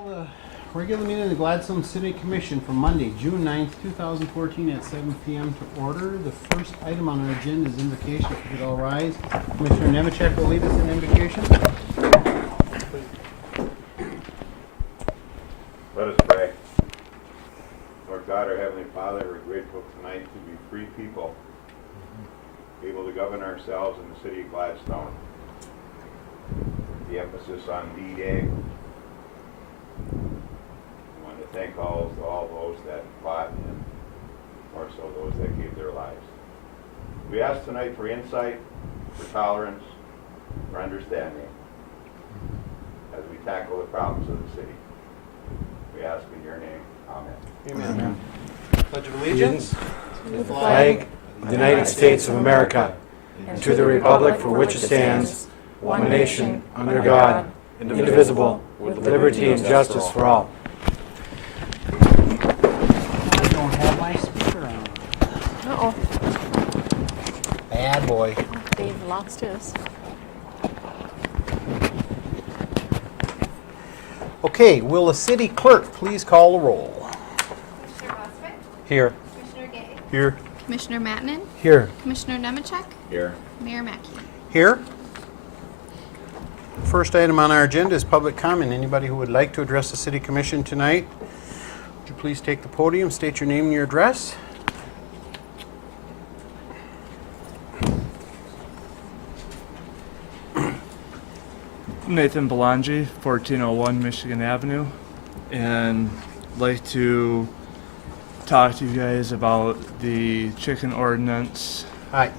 Call the regular meeting of the Gladstone City Commission for Monday, June 9th, 2014 at 7 p.m. to order. The first item on our agenda is invocation. If you could all rise. Commissioner Nemechek will lead us in invocation. Let us pray. Lord God, our Heavenly Father, we're grateful tonight to be free people, able to govern ourselves in the city of Gladstone. The emphasis on D-Day. I want to thank all those that fought and more so those that gave their lives. We ask tonight for insight, for tolerance, for understanding as we tackle the problems of the city. We ask in your name. Amen. Amen. Pledge of Allegiance. To the flag of the United States of America, and to the republic for which it stands, one nation, under God, indivisible, with liberty and justice for all. I don't have my speaker on. Uh-oh, Bad boy. Dave lost his. Okay, will the city clerk please call the roll? Commissioner Bostwick, Here. Commissioner Gay, Here. Commissioner Mattinen, Here. Commissioner Nemechek, Here. Mayor Mackey. Here. First item on our agenda is public comment. Anybody who would like to address the city commission tonight, would you please take the podium, state your name and your address? Nathan Belangi, 1401 Michigan Avenue, and like to talk to you guys about the chicken ordinance.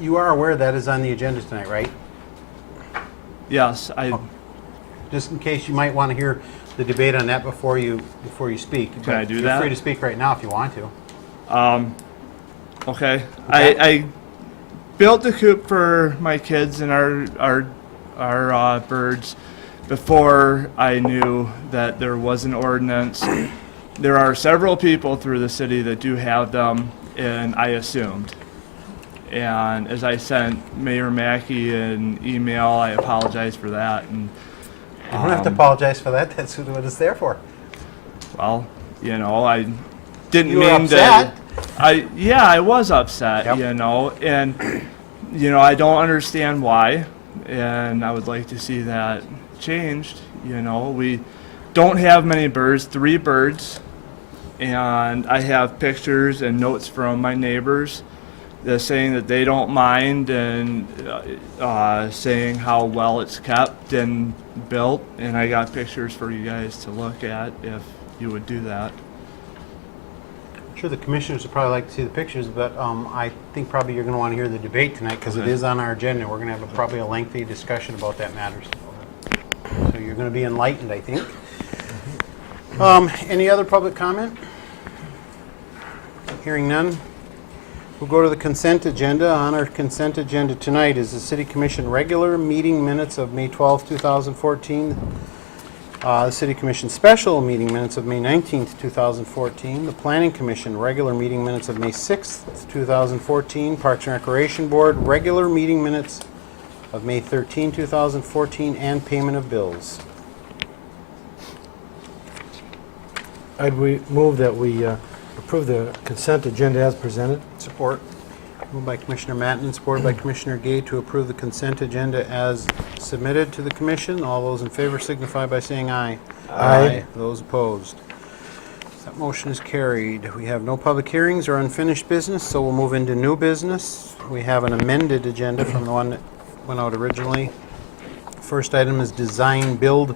You are aware that is on the agenda tonight, right? Yes, Just in case you might want to hear the debate on that before you speak. Can I do Feel that? free to speak right now if you want to. okay. I built the coop for my kids and our birds before I knew that there was an ordinance. There are several people through the city that do have them, and I assumed. And as I sent Mayor Mackey an email, I apologize for that. And You don't have to apologize for that. That's what it's there for. well, you know, I didn't You were mean upset? I was upset, Yep. you know, and you know, I don't understand why, and I would like to see that changed. You know, we don't have many birds, 3 birds, and I have pictures and notes from my neighbors. They're saying that they don't mind and saying how well it's kept and built, and I got pictures for you guys to look at if you would do that. I'm sure the commissioners would probably like to see the pictures, but I think probably you're going to want to hear the debate tonight because it Okay. is on our agenda. We're going to have probably a lengthy discussion about that matter. So you're going to be enlightened, I think. Any other public comment? Hearing none. We'll go to the consent agenda. On our consent agenda tonight is the City Commission regular meeting minutes of May 12, 2014. The City Commission special meeting minutes of May 19th, 2014. The Planning Commission regular meeting minutes of May 6th, 2014. Parks and Recreation Board regular meeting minutes of May 13, 2014, and payment of bills. I'd move that we approve the consent agenda as presented. Support. Moved by Commissioner Mattinen, supported by Commissioner Gay to approve the consent agenda as submitted to the commission. All those in favor signify by saying aye. Aye. Those opposed. That motion is carried. We have no public hearings or unfinished business, so we'll move into new business. We have an amended agenda from the one that went out originally. First item is design build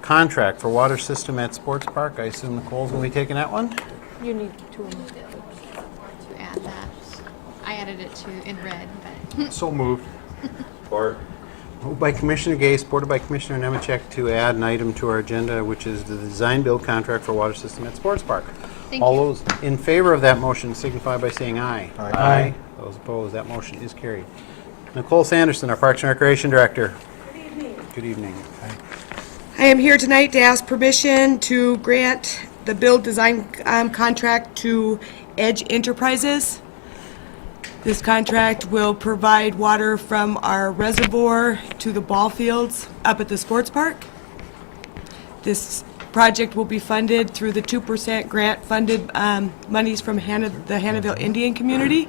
contract for water system at Sports Park. I assume Nicole's going to be taking that one? You need to. To add that, I added it to in red, but So moved. Or Moved by Commissioner Gay, supported by Commissioner Nemechek to add an item to our agenda, which is the design build contract for water system at Sports Park. Thank All you. those in favor of that motion signify by saying aye. Aye. Those opposed, that motion is carried. Nicole Sanderson, our Parks and Recreation Director. Good evening. Good evening. I am here tonight to ask permission to grant the build design contract to Edge Enterprises. This contract will provide water from our reservoir to the ball fields up at the sports park. This project will be funded through the 2% grant-funded monies from the Hannahville Indian community.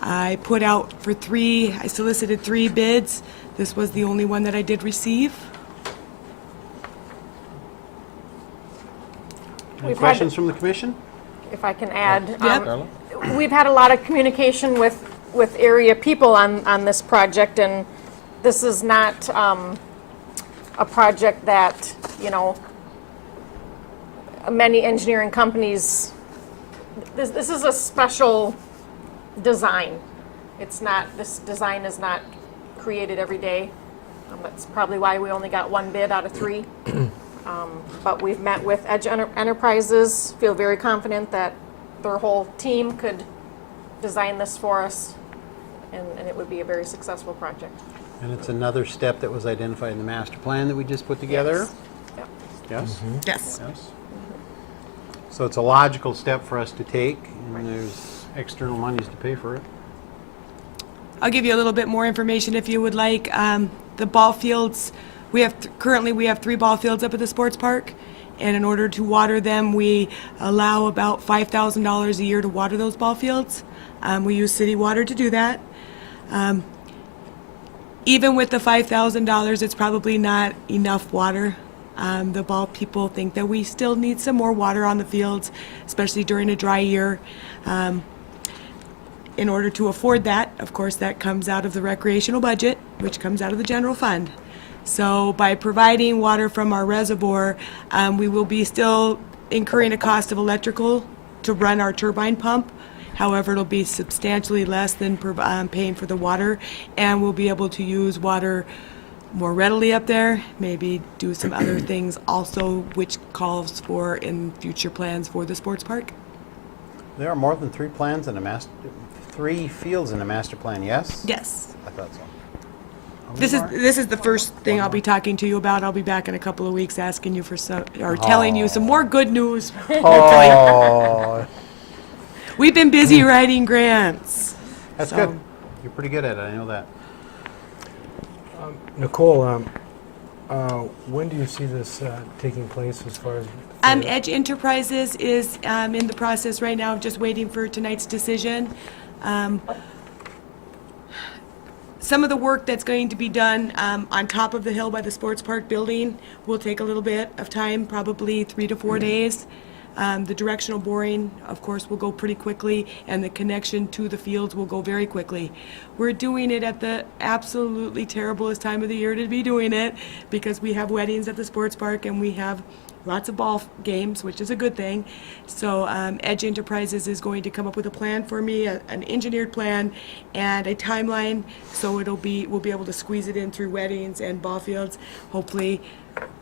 I put out for I solicited 3 bids. This was the only one that I did receive. Any We've had- questions from the commission? If I can add. Yep. We've had a lot of communication with area people on this project, and this is not a project that, you know, many engineering companies, this is a special design. It's not, this design is not created every day. That's probably why we only got 1 bid out of 3. But we've met with Edge Enterprises, feel very confident that their whole team could design this for us, and it would be a very successful project. And it's another step that was identified in the master plan that we just put together? Yep. Yes? Yes. Yes. So it's a logical step for us to take, and there's external monies to pay for it. I'll give you a little bit more information if you would like. The ball fields, currently we have 3 ball fields up at the sports park, and in order to water them, we allow about $5,000 a year to water those ball fields. We use city water to do that. Even with the $5,000, it's probably not enough water. The ball people think that we still need some more water on the fields, especially during a dry year. In order to afford that, of course, that comes out of the recreational budget, which comes out of the general fund. So by providing water from our reservoir, we will be still incurring a cost of electrical to run our turbine pump. However, it'll be substantially less than paying for the water, and we'll be able to use water more readily up there, maybe do some other things also, which calls for in future plans for the sports park. There are more than 3 plans in a 3 fields in a master plan, yes? Yes. I thought so. This is the first thing I'll be talking to you about. I'll be back in a couple of weeks asking you for telling you some more good news. Oh, We've been busy writing grants. that's So- good. You're pretty good at it, I know that. Nicole, when do you see this taking place as far as? Edge Enterprises is in the process right now of just waiting for tonight's decision. Some of the work that's going to be done on top of the hill by the sports park building will take a little bit of time, probably 3 to 4 days. The directional boring, of course, will go pretty quickly, and the connection to the fields will go very quickly. We're doing it at the absolutely terriblest time of the year to be doing it, because we have weddings at the sports park and we have lots of ball games, which is a good thing. So Edge Enterprises is going to come up with a plan for me, an engineered plan and a timeline, so we'll be able to squeeze it in through weddings and ball fields, hopefully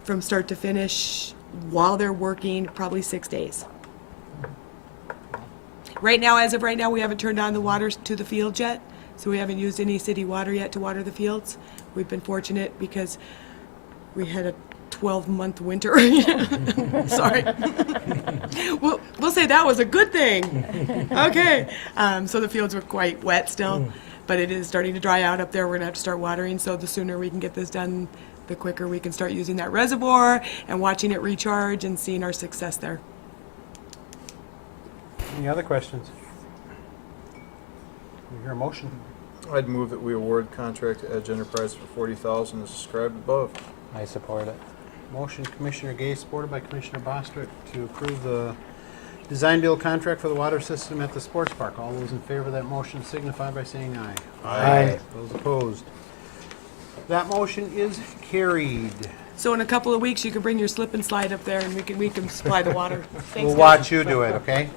from start to finish while they're working, probably 6 days. Right now, as of right now, we haven't turned on the water to the field yet, so we haven't used any city water yet to water the fields. We've been fortunate because we had a 12-month winter. Sorry. We'll say that was a good thing. Okay. So the fields were quite wet still, but it is starting to dry out up there. We're going to have to start watering, so the sooner we can get this done, the quicker we can start using that reservoir and watching it recharge and seeing our success there. Any other questions? We hear a motion. I'd move that we award contract to Edge Enterprise for $40,000 as described above. I support it. Motion Commissioner Gay, supported by Commissioner Bostrick, to approve the design build contract for the water system at the sports park. All those in favor of that motion signify by saying aye. Aye. Those opposed. That motion is carried. So in a couple of weeks, you can bring your slip and slide up there and we can supply the water. Thanks, We'll guys. watch you do it, okay?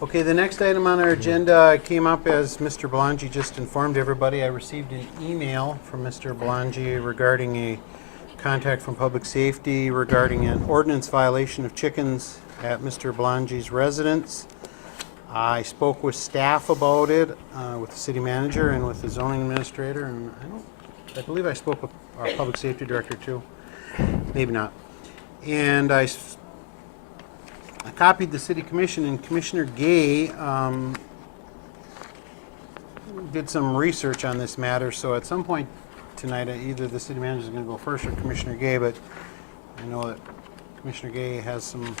Okay, the next item on our agenda came up as Mr. Belangi just informed everybody. I received an email from Mr. Belangi regarding a contact from Public Safety regarding an ordinance violation of chickens at Mr. Belangi's residence. I spoke with staff about it, with the city manager and with the zoning administrator, and I believe I spoke with our public safety director too. Maybe not. And I copied the city commission, and Commissioner Gay did some research on this matter, so at some point tonight, either the city manager is going to go first or Commissioner Gay, but I know that Commissioner Gay has some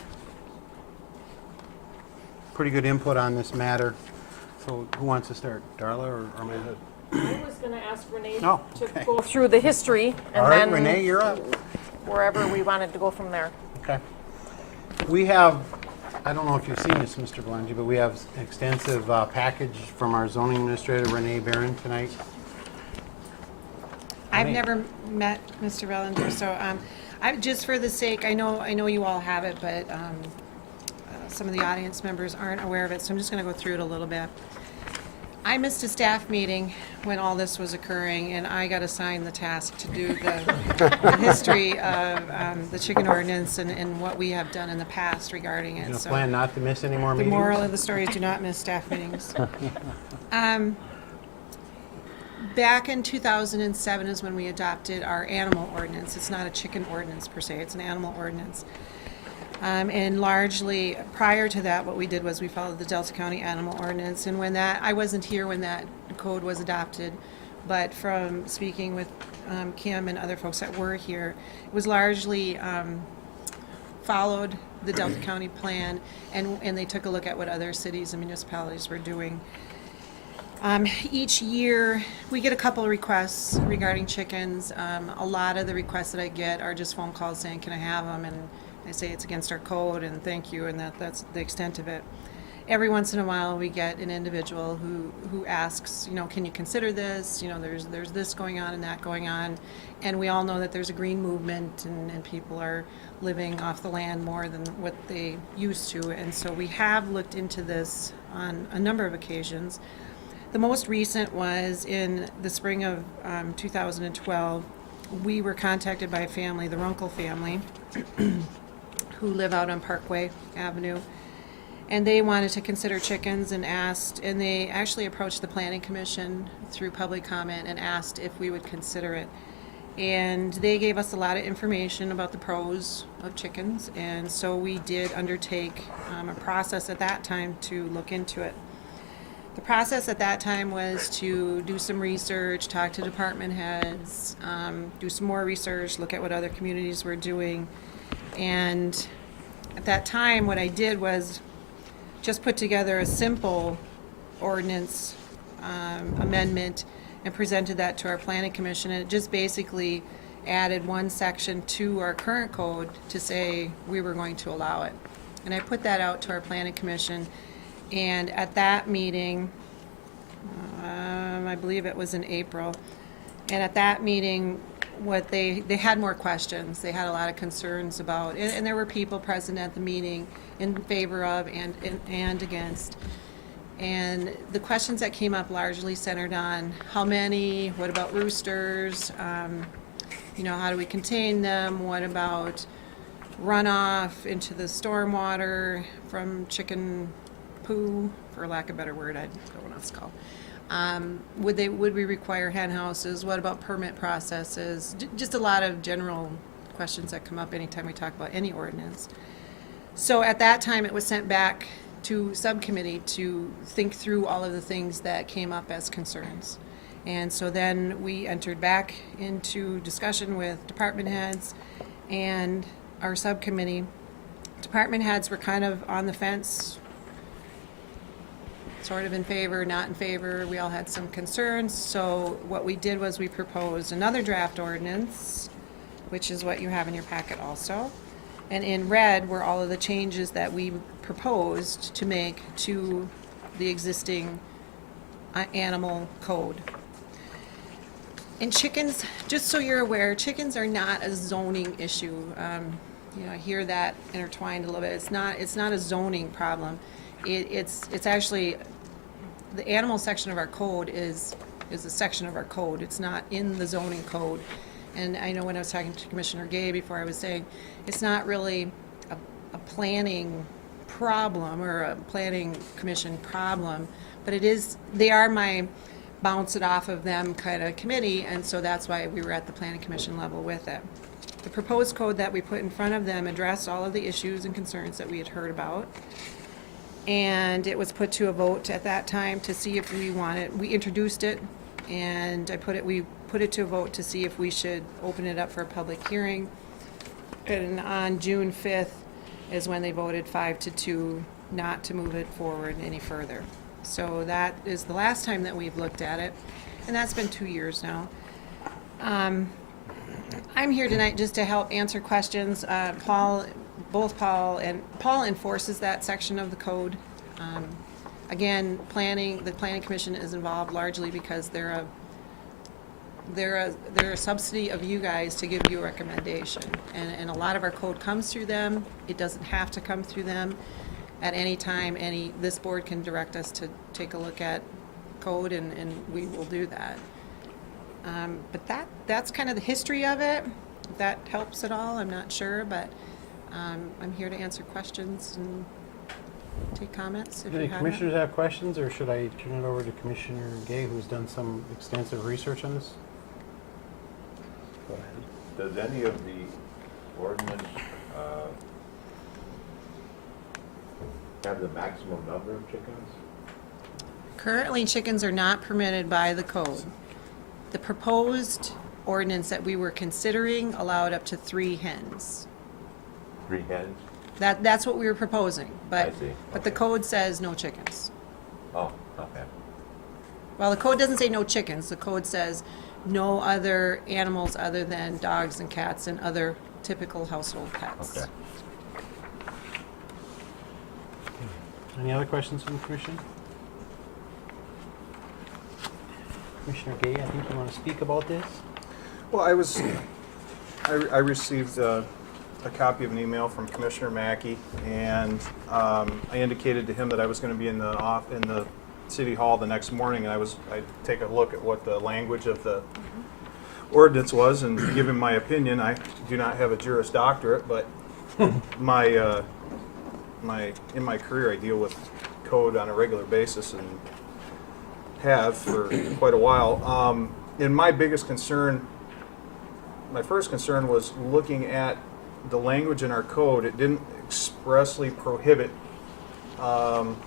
pretty good input on this matter. So who wants to start, Darla or Amanda? I was gonna ask Renee Oh, to okay. go through the history All and right, then Renee, you're up. wherever we wanted to go from there. Okay. We have, I don't know if you've seen this, Mr. Belangi, but we have an extensive package from our zoning administrator, Renee Barron, tonight. I've Renee. never met Mr. Bellinger, so just for the sake, I know you all have it, but some of the audience members aren't aware of it, so I'm just going to go through it a little bit. I missed a staff meeting when all this was occurring, and I got assigned the task to do the history of the chicken ordinance and what we have done in the past regarding it. You So plan not to miss any more the meetings? moral of the story is do not miss staff meetings. Back in 2007 is when we adopted our animal ordinance. It's not a chicken ordinance per se, it's an animal ordinance. And largely, prior to that, what we did was we followed the Delta County Animal Ordinance. And when that, I wasn't here when that code was adopted, but from speaking with Kim and other folks that were here, it was largely followed the Delta County plan, and they took a look at what other cities and municipalities were doing. Each year, we get a couple of requests regarding chickens. A lot of the requests that I get are just phone calls saying, can I have them? And I say it's against our code and thank you, and that's the extent of it. Every once in a while, we get an individual who asks, can you consider this? There's this going on and that going on. And we all know that there's a green movement and people are living off the land more than what they used to. And so we have looked into this on a number of occasions. The most recent was in the spring of 2012. We were contacted by a family, the Runkle family, who live out on Parkway Avenue, and they wanted to consider chickens and they actually approached the Planning Commission through public comment and asked if we would consider it. And they gave us a lot of information about the pros of chickens, and so we did undertake a process at that time to look into it. The process at that time was to do some research, talk to department heads, do some more research, look at what other communities were doing. And at that time, what I did was just put together a simple ordinance amendment and presented that to our planning commission. And it just basically added one section to our current code to say we were going to allow it. And I put that out to our planning commission. And at that meeting, I believe it was in April, and at that meeting, what they had more questions. They had a lot of concerns about, and there were people present at the meeting in favor of and against. And the questions that came up largely centered on how many, what about roosters, how do we contain them, what about runoff into the stormwater from chicken poo, for lack of a better word, I don't know what it's called. Would we require hen houses? What about permit processes? Just a lot of general questions that come up anytime we talk about any ordinance. So at that time, it was sent back to subcommittee to think through all of the things that came up as concerns. And so then we entered back into discussion with department heads and our subcommittee. Department heads were kind of on the fence, sort of in favor, not in favor. We all had some concerns. So what we did was we proposed another draft ordinance, which is what you have in your packet also. And in red were all of the changes that we proposed to make to the existing animal code. And chickens, just so you're aware, chickens are not a zoning issue. I hear that intertwined a little bit. It's not a zoning problem. It's actually, the animal section of our code is a section of our code. It's not in the zoning code. And I know when I was talking to Commissioner Gay before, I was saying it's not really a planning problem or a planning commission problem, but it is, they are my bounce it off of them kind of committee, and so that's why we were at the planning commission level with it. The proposed code that we put in front of them addressed all of the issues and concerns that we had heard about. And it was put to a vote at that time to see if we wanted, we introduced it, and we put it to a vote to see if we should open it up for a public hearing. And on June 5th is when they voted 5-2 not to move it forward any further. So that is the last time that we've looked at it, and that's been 2 years now. I'm here tonight just to help answer questions. Paul enforces that section of the code. Again, the planning commission is involved largely because they're a subsidy of you guys to give you a recommendation. And a lot of our code comes through them. It doesn't have to come through them. At any time, this board can direct us to take a look at code, and we will do that. But that's kind of the history of it. If that helps at all, I'm not sure, but I'm here to answer questions and take comments if Do you any have them. commissioners have questions, or should I turn it over to Commissioner Gay, who's done some extensive research on this? Go ahead. Does any of the ordinance have the maximum number of chickens? Currently, chickens are not permitted by the code. The proposed ordinance that we were considering allowed up to 3 hens. 3 hens? That's what we were proposing, but, I see. but the Okay. code says no chickens. Oh, okay. Well, the code doesn't say no chickens, the code says no other animals other than dogs and cats and other typical household pets. Okay. Any other questions from the commission? Commissioner Gay, I think you want to speak about this? Well, I received a copy of an email from Commissioner Mackey, and I indicated to him that I was going to be in the city hall the next morning, and I'd take a look at what the language of the ordinance was and give him my opinion. I do not have a Juris Doctorate, but in my career I deal with code on a regular basis and have for quite a while. And my first concern was looking at the language in our code. It didn't expressly prohibit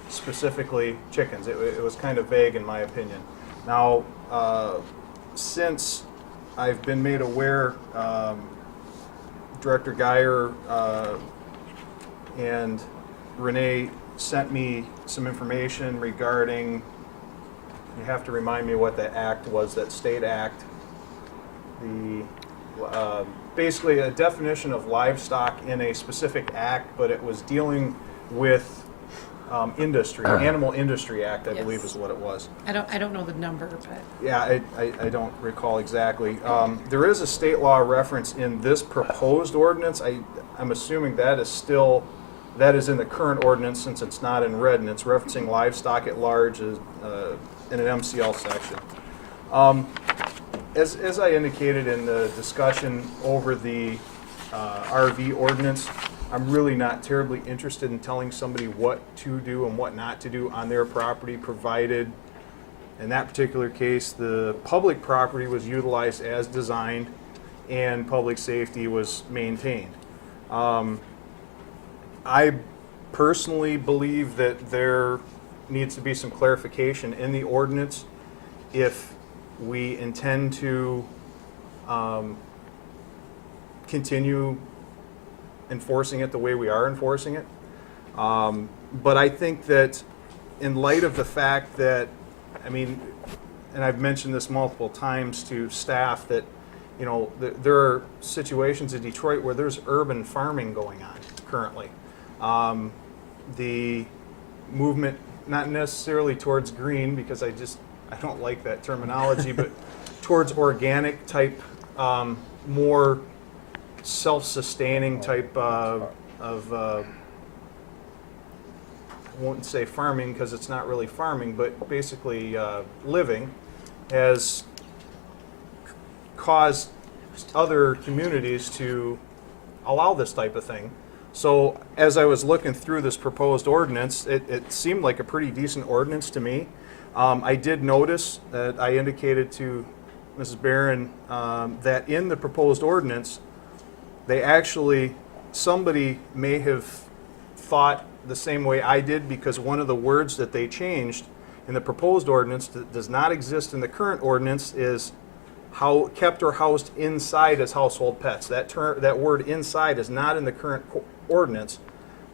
specifically chickens. It was kind of vague in my opinion. Now, since I've been made aware, Director Geyer and Renee sent me some information regarding, you have to remind me what the act was, that state act. Basically a definition of livestock in a specific act, but it was dealing with industry, Animal Industry Act, I believe is what it was. I don't know the number, but Yeah, I don't recall exactly. There is a state law reference in this proposed ordinance. I'm assuming that is in the current ordinance since it's not in red, and it's referencing livestock at large in an MCL section. As I indicated in the discussion over the RV ordinance, I'm really not terribly interested in telling somebody what to do and what not to do on their property, provided, in that particular case, the public property was utilized as designed and public safety was maintained. I personally believe that there needs to be some clarification in the ordinance if we intend to continue enforcing it the way we are enforcing it. But I think that in light of the fact that, and I've mentioned this multiple times to staff, that there are situations in Detroit where there's urban farming going on currently. The movement, not necessarily towards green, because I don't like that terminology, but towards organic type, more self-sustaining type of I won't say farming because it's not really farming, but basically living, has caused other communities to allow this type of thing. So as I was looking through this proposed ordinance, it seemed like a pretty decent ordinance to me. I did notice that I indicated to Mrs. Barron that in the proposed ordinance, somebody may have thought the same way I did, because one of the words that they changed in the proposed ordinance that does not exist in the current ordinance is kept or housed inside as household pets. That word inside is not in the current ordinance,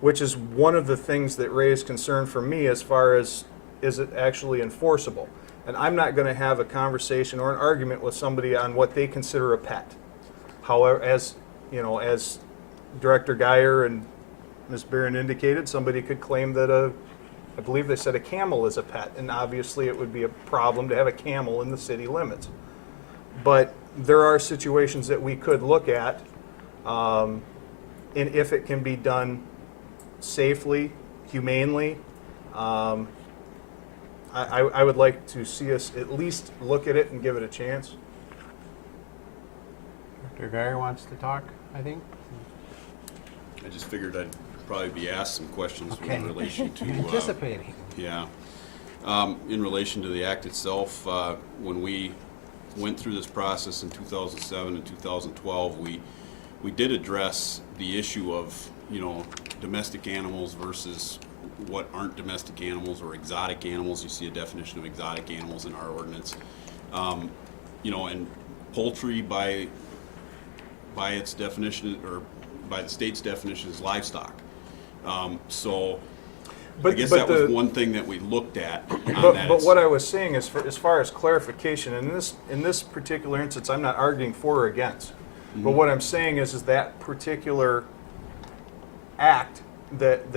which is one of the things that raised concern for me as far as is it actually enforceable. And I'm not going to have a conversation or an argument with somebody on what they consider a pet. However, as Director Geyer and Ms. Barron indicated, somebody could claim that I believe they said a camel is a pet, and obviously it would be a problem to have a camel in the city limits. But there are situations that we could look at, and if it can be done safely, humanely, I would like to see us at least look at it and give it a chance. Dr. Geyer wants to talk, I think. I just figured I'd probably be asked some questions Okay. in relation to. Anticipating. Yeah. In relation to the act itself, when we went through this process in 2007 and 2012, we did address the issue of, domestic animals versus what aren't domestic animals or exotic animals. You see a definition of exotic animals in our ordinance. And poultry by its definition, or by the state's definition, is livestock. So I guess that was one thing that we looked at. But what I was saying is, as far as clarification, in this particular instance, I'm not arguing for or against. But what I'm saying is that particular act, that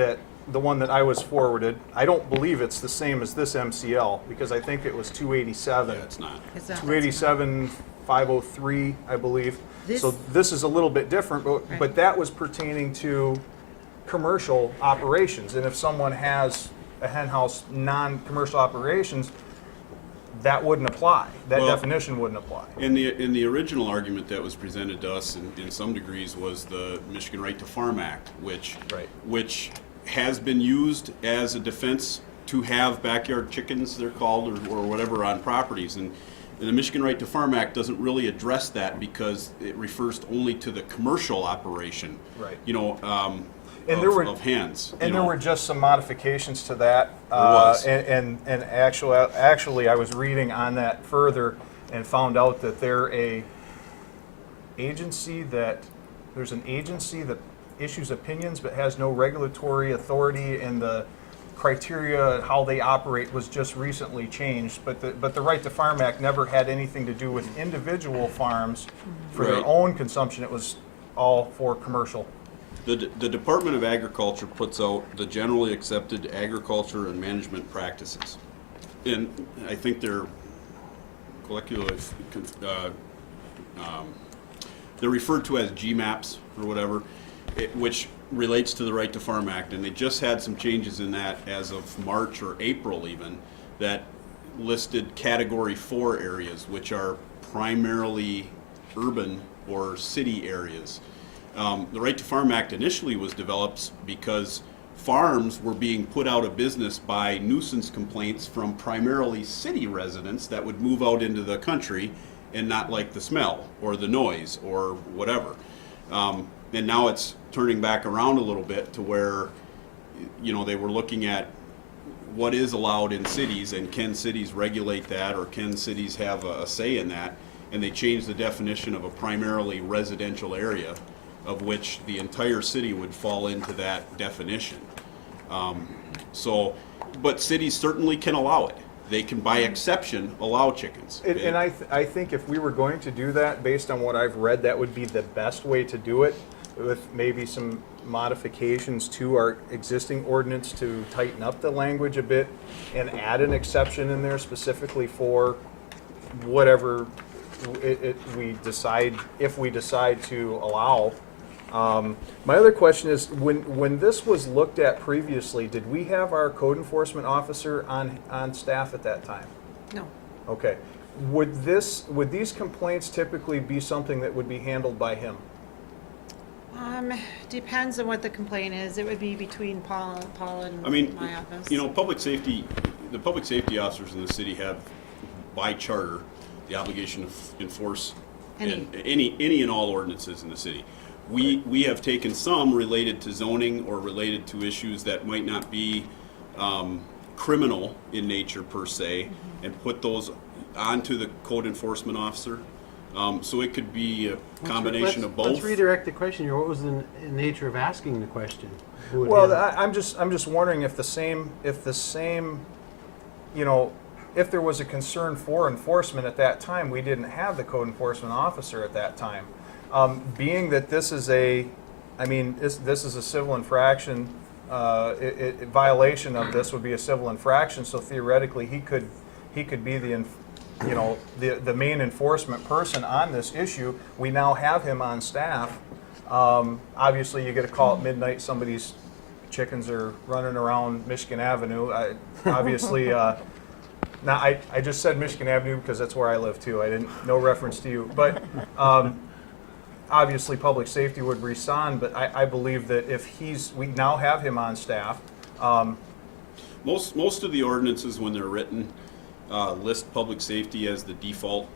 the one that I was forwarded, I don't believe it's the same as this MCL, because I think it was 287. Yeah, it's not. 287, 503, I believe. This- So this is a little bit different, but that was pertaining to commercial operations. And if someone has a hen house, non-commercial operations, that wouldn't apply. That Well, definition wouldn't apply. In the original argument that was presented to us in some degrees was the Michigan Right to Farm Act, which has been used as a defense to have backyard chickens, they're called, or whatever, on properties. And the Michigan Right to Farm Act doesn't really address that because it refers only to the commercial operation. Right. And there were- of hens. And there were just some modifications to that. was. And actually, I was reading on that further and found out that there's an agency that issues opinions but has no regulatory authority, and the criteria how they operate was just recently changed. But the Right to Farm Act never had anything to do with individual farms for their Right. own consumption. It was all for commercial. The Department of Agriculture puts out the generally accepted agriculture and management practices. And I think they're collectively, they're referred to as GMAPs or whatever, which relates to the Right to Farm Act. And they just had some changes in that as of March or April even, that listed Category 4 areas, which are primarily urban or city areas. The Right to Farm Act initially was developed because farms were being put out of business by nuisance complaints from primarily city residents that would move out into the country and not like the smell or the noise or whatever. And now it's turning back around a little bit to where, they were looking at what is allowed in cities and can cities regulate that, or can cities have a say in that? And they changed the definition of a primarily residential area, of which the entire city would fall into that definition. But cities certainly can allow it. They can, by exception, allow chickens. And I think if we were going to do that, based on what I've read, that would be the best way to do it, with maybe some modifications to our existing ordinance to tighten up the language a bit and add an exception in there specifically for whatever we decide, if we decide to allow. My other question is, when this was looked at previously, did we have our code enforcement officer on staff at that time? No. Okay. Would these complaints typically be something that would be handled by him? Depends on what the complaint is. It would be between Paul and I mean, my office. the public safety officers in the city have, by charter, the obligation to enforce any and all ordinances in the city. We have taken some related to zoning or related to issues that might not be criminal in nature per se, and put those onto the code enforcement officer. So it could be a combination of both. Let's redirect the question here. What was the nature of asking the question? Who would Well, handle it? I'm just wondering if the same, you know, if there was a concern for enforcement at that time, we didn't have the code enforcement officer at that time. Being that this is this is a civil infraction, violation of this would be a civil infraction, so theoretically he could be the main enforcement person on this issue. We now have him on staff. Obviously, you get a call at midnight, somebody's chickens are running around Michigan Avenue. Obviously, now I just said Michigan Avenue because that's where I live too. I didn't, no reference to you. But obviously, public safety would respond, but I believe that if we now have him on staff. Most of the ordinances, when they're written, list public safety as the default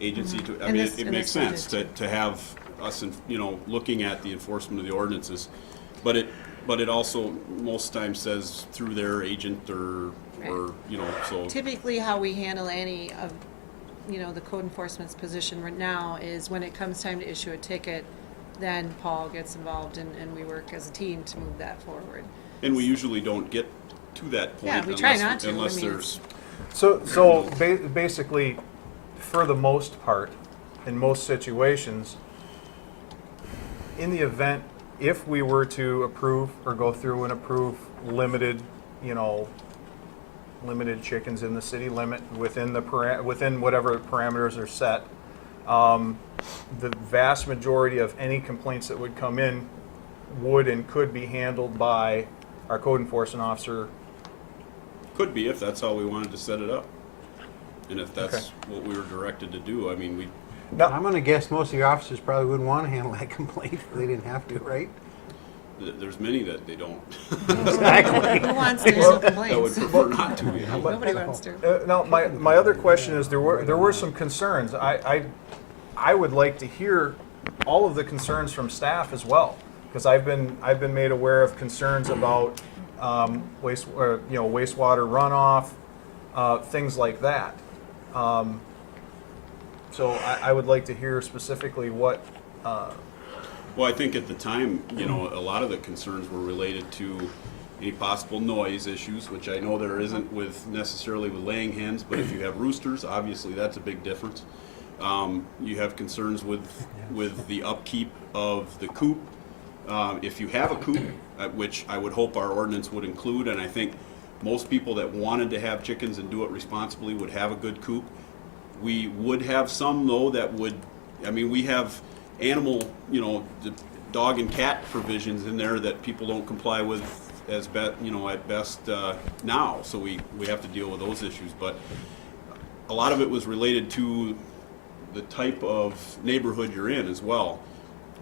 agency. I mean, it makes sense to have us, looking at the enforcement of the ordinances, but it also most times says through their agent or so. Typically, how we handle any of, the code enforcement's position right now is when it comes time to issue a ticket, then Paul gets involved and we work as a team to move that forward. And we usually don't get to that point Yeah, we try not to. unless I mean, there's. So basically, for the most part, in most situations, in the event if we were to approve or go through and approve limited chickens in the city limit within whatever parameters are set, the vast majority of any complaints that would come in would and could be handled by our code enforcement officer. Could be if that's how we wanted to set it up, and if that's what we were directed to do. I mean, I'm going to guess most of your officers probably wouldn't want to handle that complaint if they didn't have to, right? there's many that they don't. Exactly. Who wants to issue That would complaints? prefer not to. Nobody wants to. Now, my other question is, there were some concerns. I would like to hear all of the concerns from staff as well, because I've been made aware of concerns about wastewater runoff, things like that. So I would like to hear specifically what. Well, I think at the time, a lot of the concerns were related to any possible noise issues, which I know there isn't necessarily with laying hens, but if you have roosters, obviously that's a big difference. You have concerns with the upkeep of the coop. If you have a coop, which I would hope our ordinance would include, and I think most people that wanted to have chickens and do it responsibly would have a good coop. We would have some, though, we have animal, the dog and cat provisions in there that people don't comply with at best now. So we have to deal with those issues. But a lot of it was related to the type of neighborhood you're in as well.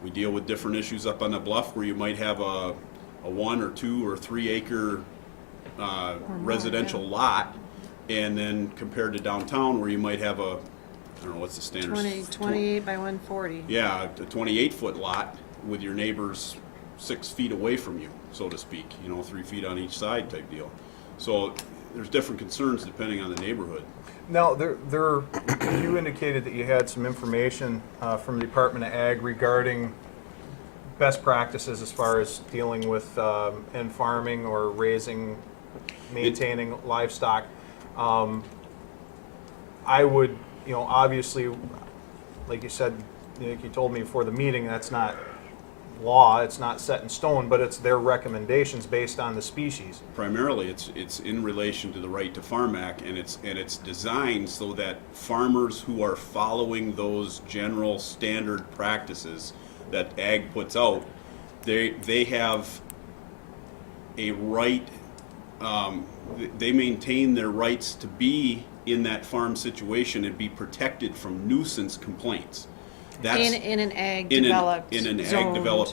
We deal with different issues up on the bluff where you might have a 1 or 2 or 3 acre residential lot, and then compared to downtown where you might have I don't know, what's the standard? 28 by 140. Yeah, a 28-foot lot with your neighbors 6 feet away from you, so to speak, 3 feet on each side type deal. So there's different concerns depending on the neighborhood. Now, you indicated that you had some information from the Department of Ag regarding best practices as far as dealing with and farming or maintaining livestock. I would, obviously, like you said, you told me before the meeting, that's not law, it's not set in stone, but it's their recommendations based on the species. Primarily, it's in relation to the Right to Farm Act, and it's designed so that farmers who are following those general standard practices that Ag puts out, they have a right. They maintain their rights to be in that farm situation and be protected from nuisance complaints. That's In an ag developed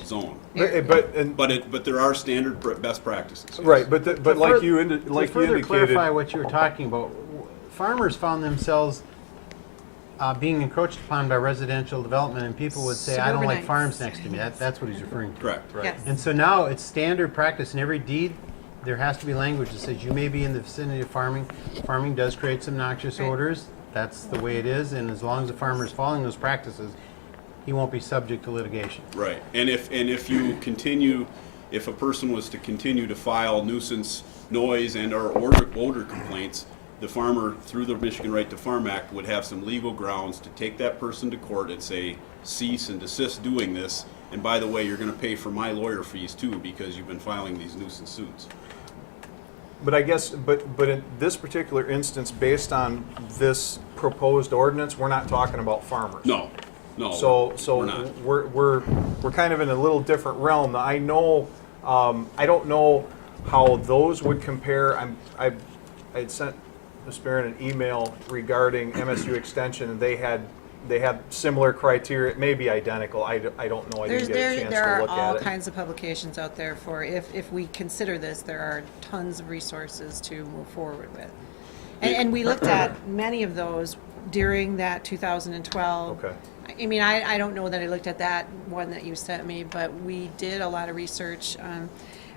zone. area. But there are standard best practices. Right, but like you indicated. further clarify what you were talking about, farmers found themselves being encroached upon by residential development, and people would say, I don't like Suburbanites. farms next to me. That's what he's referring to. Correct. Yes. And so now it's standard practice in every deed. There has to be language that says you may be in the vicinity of farming. Farming does create some noxious Right. odors. That's the way it is, and as long as the farmer is following those practices, he won't be subject to litigation. Right, and if you continue, if a person was to continue to file nuisance, noise, and/or odor complaints, the farmer, through the Michigan Right to Farm Act, would have some legal grounds to take that person to court and say, cease and desist doing this, and by the way, you're gonna pay for my lawyer fees too, because you've been filing these nuisance suits. But I guess, but in this particular instance, based on this proposed ordinance, we're not talking about farmers. No, So we're not. we're kind of in a little different realm. Now, I know, I don't know how those would compare. I'd sent Ms. Barron an email regarding MSU Extension, and they had similar criteria. It may be identical. I don't know. I didn't get a chance There to are look all at it. kinds of publications out there for, if we consider this, there are tons of resources to move forward with. And we looked at many of those during that 2012. Okay. I mean, I don't know that I looked at that one that you sent me, but we did a lot of research.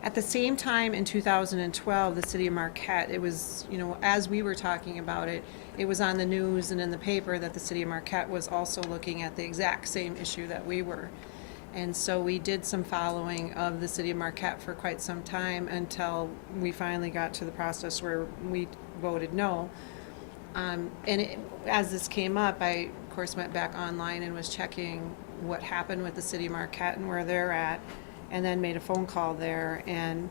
At the same time in 2012, the city of Marquette, it was, you know, as we were talking about it, it was on the news and in the paper that the city of Marquette was also looking at the exact same issue that we were. And so we did some following of the city of Marquette for quite some time until we finally got to the process where we voted no. As this came up, I, of course, went back online and was checking what happened with the city of Marquette and where they're at, and then made a phone call there. And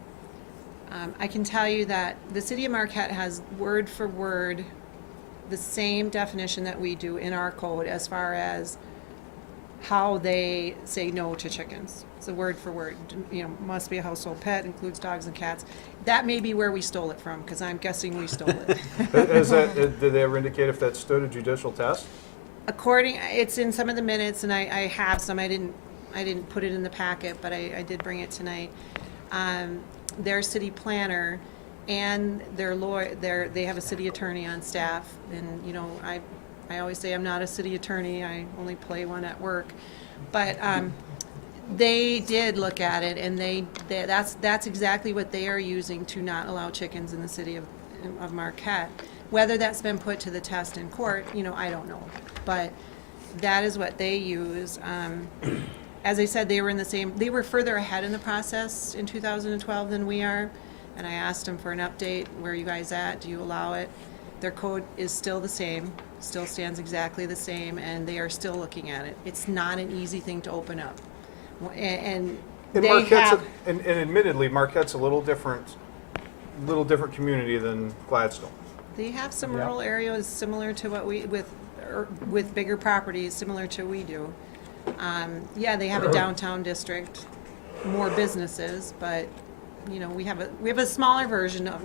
I can tell you that the city of Marquette has word for word the same definition that we do in our code as far as how they say no to chickens. It's a word for word, you know, must be a household pet, includes dogs and cats. That may be where we stole it from, because I'm guessing we stole it. Did they ever indicate if that stood a judicial test? It's in some of the minutes, and I have some. I didn't put it in the packet, but I did bring it tonight. Their city planner and their lawyer, they have a city attorney on staff, and you know, I always say I'm not a city attorney. I only play one at work, but they did look at it, and that's exactly what they are using to not allow chickens in the city of Marquette. Whether that's been put to the test in court, you know, I don't know, but that is what they use. As I said, they were further ahead in the process in 2012 than we are, and I asked them for an update. Where are you guys at? Do you allow it? Their code is still the same, still stands exactly the same, and they are still looking at it. It's not an easy thing to open up. And And they Marquette's, have, and admittedly, Marquette's a little different community than Gladstone. they have some rural areas similar to what we, with bigger properties, similar to we do. Yeah, they have a downtown district, more businesses, but, you know, we have a smaller version of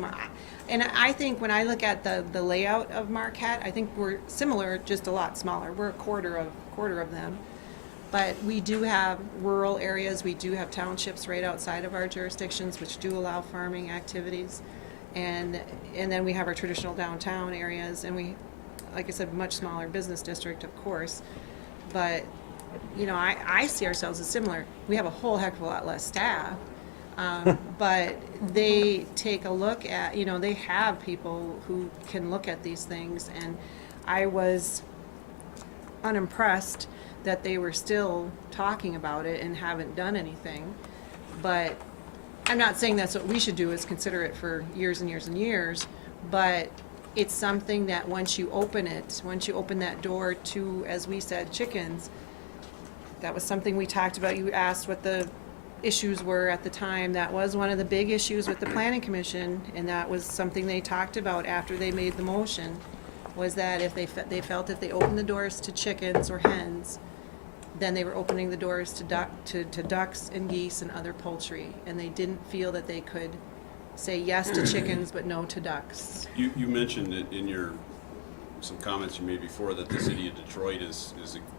and I think when I look at the layout of Marquette, I think we're similar, just a lot smaller. We're a quarter of them. But we do have rural areas, we do have townships right outside of our jurisdictions which do allow farming activities. And then we have our traditional downtown areas, and we, like I said, much smaller business district, of course. But, you know, I see ourselves as similar. We have a whole heck of a lot less staff. But they take a look at, you know, they have people who can look at these things, and I was unimpressed that they were still talking about it and haven't done anything. But I'm not saying that's what we should do, is consider it for years and years and years, but it's something that once you open that door to, as we said, chickens, that was something we talked about. You asked what the issues were at the time. That was one of the big issues with the Planning Commission, and that was something they talked about after they made the motion, was that if they felt if they opened the doors to chickens or hens, then they were opening the doors to ducks and geese and other poultry, and they didn't feel that they could say yes to chickens but no to ducks. You mentioned it in some comments you made before, that the city of Detroit is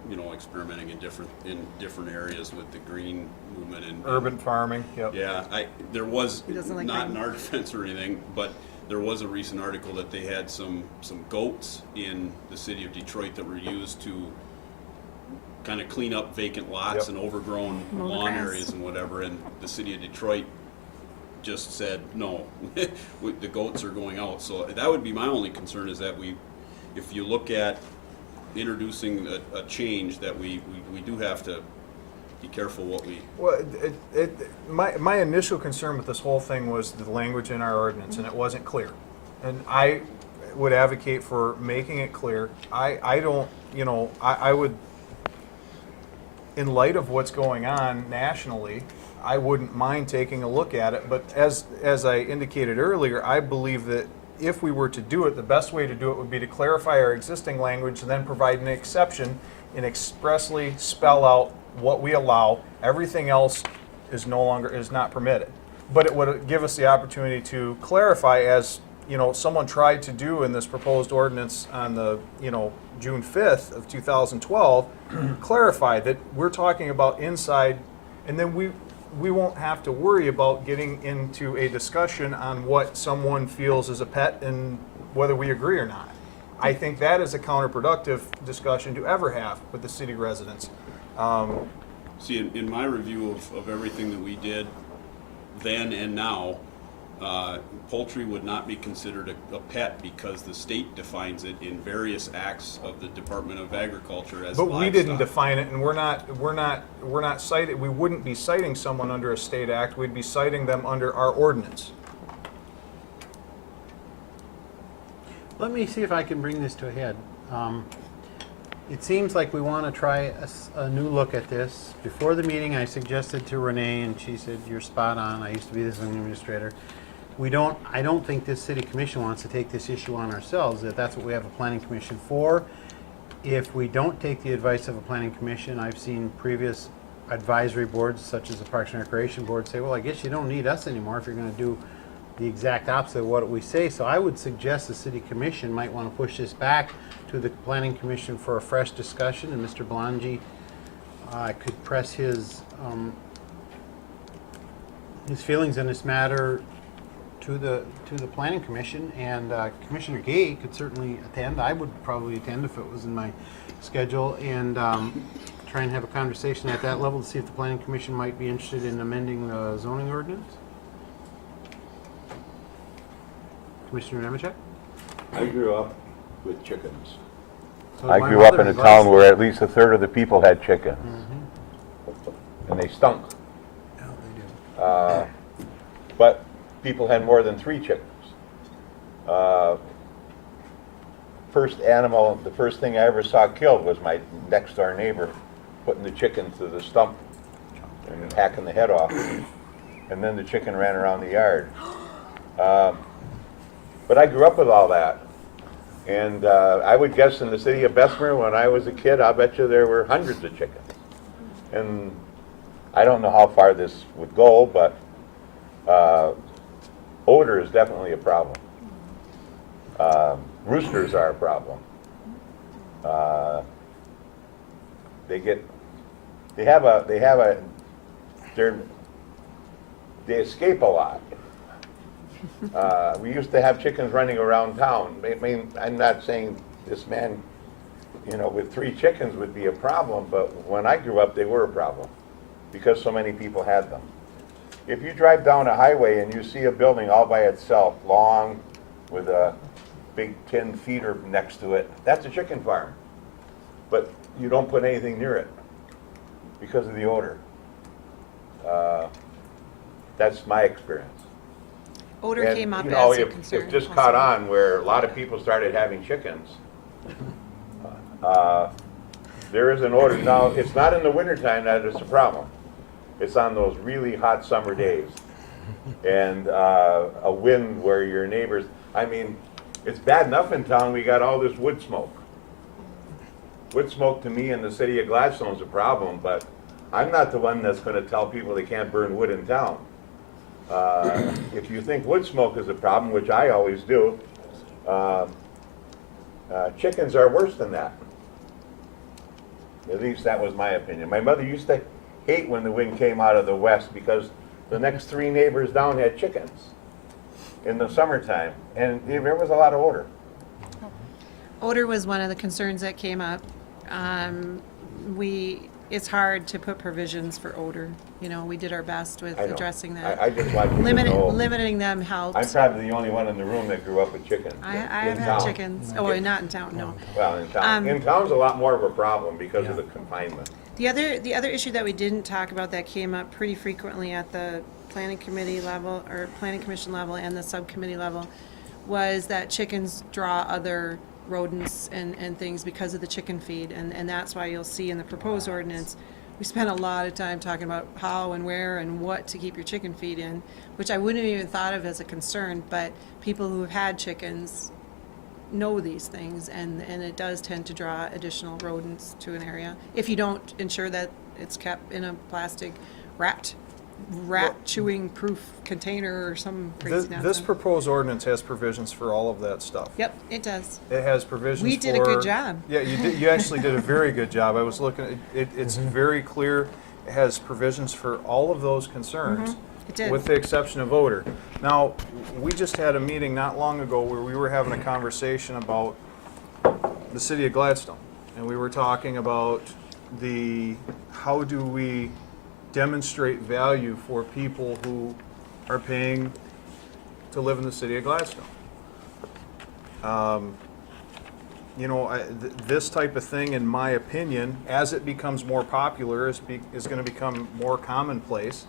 you know, experimenting in different areas with the green movement and Urban farming, yep. Yeah, there was, He doesn't like not in green. our defense or anything, but there was a recent article that they had some goats in the city of Detroit that were used to kind of clean up vacant lots Yep. and overgrown Mow the lawn grass. areas and whatever, and the city of Detroit just said, no, the goats are going out. So that would be my only concern, is that we, if you look at introducing a change, that we do have to be careful what we, Well, my initial concern with this whole thing was the language in our ordinance, and it wasn't clear. And I would advocate for making it clear. I don't, I would, in light of what's going on nationally, I wouldn't mind taking a look at it. But as I indicated earlier, I believe that if we were to do it, the best way to do it would be to clarify our existing language and then provide an exception and expressly spell out what we allow. Everything else is not permitted. But it would give us the opportunity to clarify, as someone tried to do in this proposed ordinance on the June 5th of 2012, clarify that we're talking about inside, and then we won't have to worry about getting into a discussion on what someone feels is a pet and whether we agree or not. I think that is a counterproductive discussion to ever have with the city residents. see, in my review of everything that we did then and now, poultry would not be considered a pet because the state defines it in various acts of the Department of Agriculture as But livestock. we didn't define it, and we're not cited. We wouldn't be citing someone under a state act. We'd be citing them under our ordinance. Let me see if I can bring this to a head. It seems like we want to try a new look at this. Before the meeting, I suggested to Renee, and she said, "You're spot on. I used to be the zoning administrator." I don't think this city commission wants to take this issue on ourselves. That's what we have a planning commission for. If we don't take the advice of a planning commission, I've seen previous advisory boards, such as the Parks and Recreation Board, say, "Well, I guess you don't need us anymore if you're going to do the exact opposite of what we say." So I would suggest the city commission might want to push this back to the planning commission for a fresh discussion, and Mr. Belangi could press his feelings in this matter to the planning commission, and Commissioner Gay could certainly attend. I would probably attend if it was in my schedule, and try and have a conversation at that level to see if the planning commission might be interested in amending the zoning ordinance. Commissioner Nemechek? I grew up with chickens. So I my grew up mother in a was town like- where at least a third of the people had chickens. And they stunk. Yeah, they do. But people had more than 3 chickens. The first thing I ever saw killed was my next door neighbor putting the chicken to the stump and hacking the head off. And then the chicken ran around the yard. But I grew up with all that. And I would guess in the city of Bessemer, when I was a kid, I'll bet you there were hundreds of chickens. And I don't know how far this would go, but odor is definitely a problem. Roosters are a problem. They escape a lot. We used to have chickens running around town. I mean, I'm not saying this man, with 3 chickens would be a problem, but when I grew up, they were a problem because so many people had them. If you drive down a highway and you see a building all by itself, long, with a big tin feeder next to it, that's a chicken farm. But you don't put anything near it because of the odor. That's my experience. Odor And, came up you know, as a if concern. this also. caught on where a lot of people started having chickens, there is an odor. Now, it's not in the wintertime that it's a problem. It's on those really hot summer days. And a wind where your neighbors, it's bad enough in town, we got all this wood smoke. Wood smoke to me in the city of Gladstone is a problem, but I'm not the one that's gonna tell people they can't burn wood in town. If you think wood smoke is a problem, which I always do, chickens are worse than that. At least that was my opinion. My mother used to hate when the wind came out of the west because the next 3 neighbors down had chickens in the summertime, and there was a lot of odor. Odor was one of the concerns that came up. It's hard to put provisions for odor. You know, we did our best with I know. addressing that. I just want you to know, Limiting them helped. I'm probably the only one in the room that grew up with chickens. I in have had town. chickens. Oh, not in town, no. Well, in town. In town's a lot more of a problem because of the confinement. The other issue that we didn't talk about that came up pretty frequently at the planning committee level, or planning commission level and the subcommittee level, was that chickens draw other rodents and things because of the chicken feed. And that's why you'll see in the proposed ordinance, we spent a lot of time talking about how and where and what to keep your chicken feed in, which I wouldn't have even thought of as a concern, but people who have had chickens know these things, and it does tend to draw additional rodents to an area if you don't ensure that it's kept in a plastic rat chewing proof container or some crazy This nonsense. proposed ordinance has provisions for all of that stuff. Yep, it does. It has provisions for. We did a good job. Yeah, you did, you actually did a very good job. I was looking, it's very clear. It has provisions for all of those concerns. It did. With the exception of odor. Now, we just had a meeting not long ago where we were having a conversation about the city of Gladstone. And we were talking about how do we demonstrate value for people who are paying to live in the city of Gladstone. You know, this type of thing, in my opinion, as it becomes more popular, is going to become more commonplace.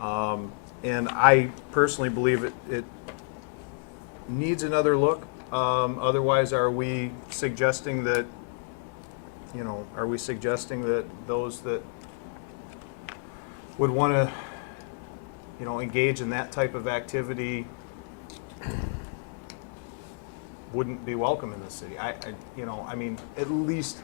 And I personally believe it needs another look. Otherwise, are we suggesting that, those that would want to, engage in that type of activity wouldn't be welcome in the city? At least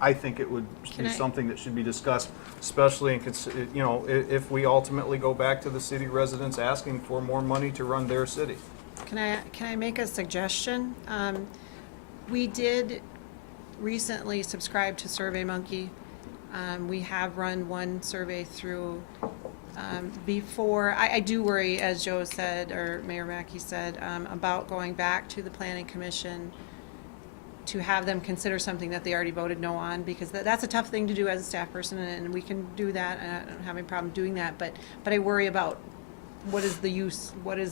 I think it would be something that should be discussed, especially if we ultimately go back to the city residents asking for more money to run their city. Can I make a suggestion? We did recently subscribe to SurveyMonkey. We have run one survey through before. I do worry, as Joe said, or Mayor Mackey said, about going back to the Planning Commission to have them consider something that they already voted no on, because that's a tough thing to do as a staff person, and we can do that, and I don't have any problem doing that, but I worry about what is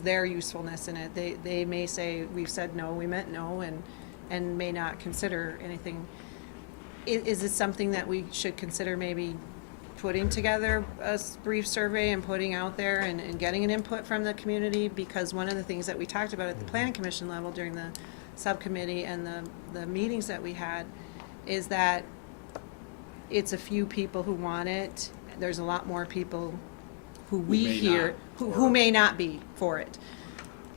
their usefulness in it. They may say, we've said no, we meant no, and may not consider anything. Is this something that we should consider maybe putting together a brief survey and putting out there and getting an input from the community? Because one of the things that we talked about at the Planning Commission level during the subcommittee and the meetings that we had is that it's a few people who want it. There's a lot more people who we hear who may not be for it.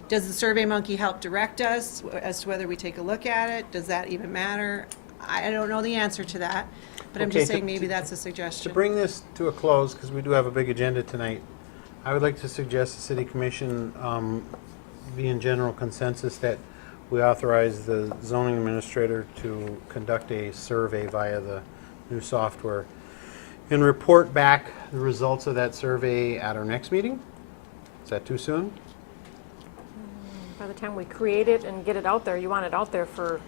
Does the SurveyMonkey help direct us as to whether we take a look at it? Does that even matter? I don't know the answer to that, but I'm Okay, just saying maybe that's a suggestion. To bring this to a close, because we do have a big agenda tonight, I would like to suggest the city commission be in general consensus that we authorize the zoning administrator to conduct a survey via the new software and report back the results of that survey at our next meeting. Is that too soon? By the time we create it and get it out there, you want it out there for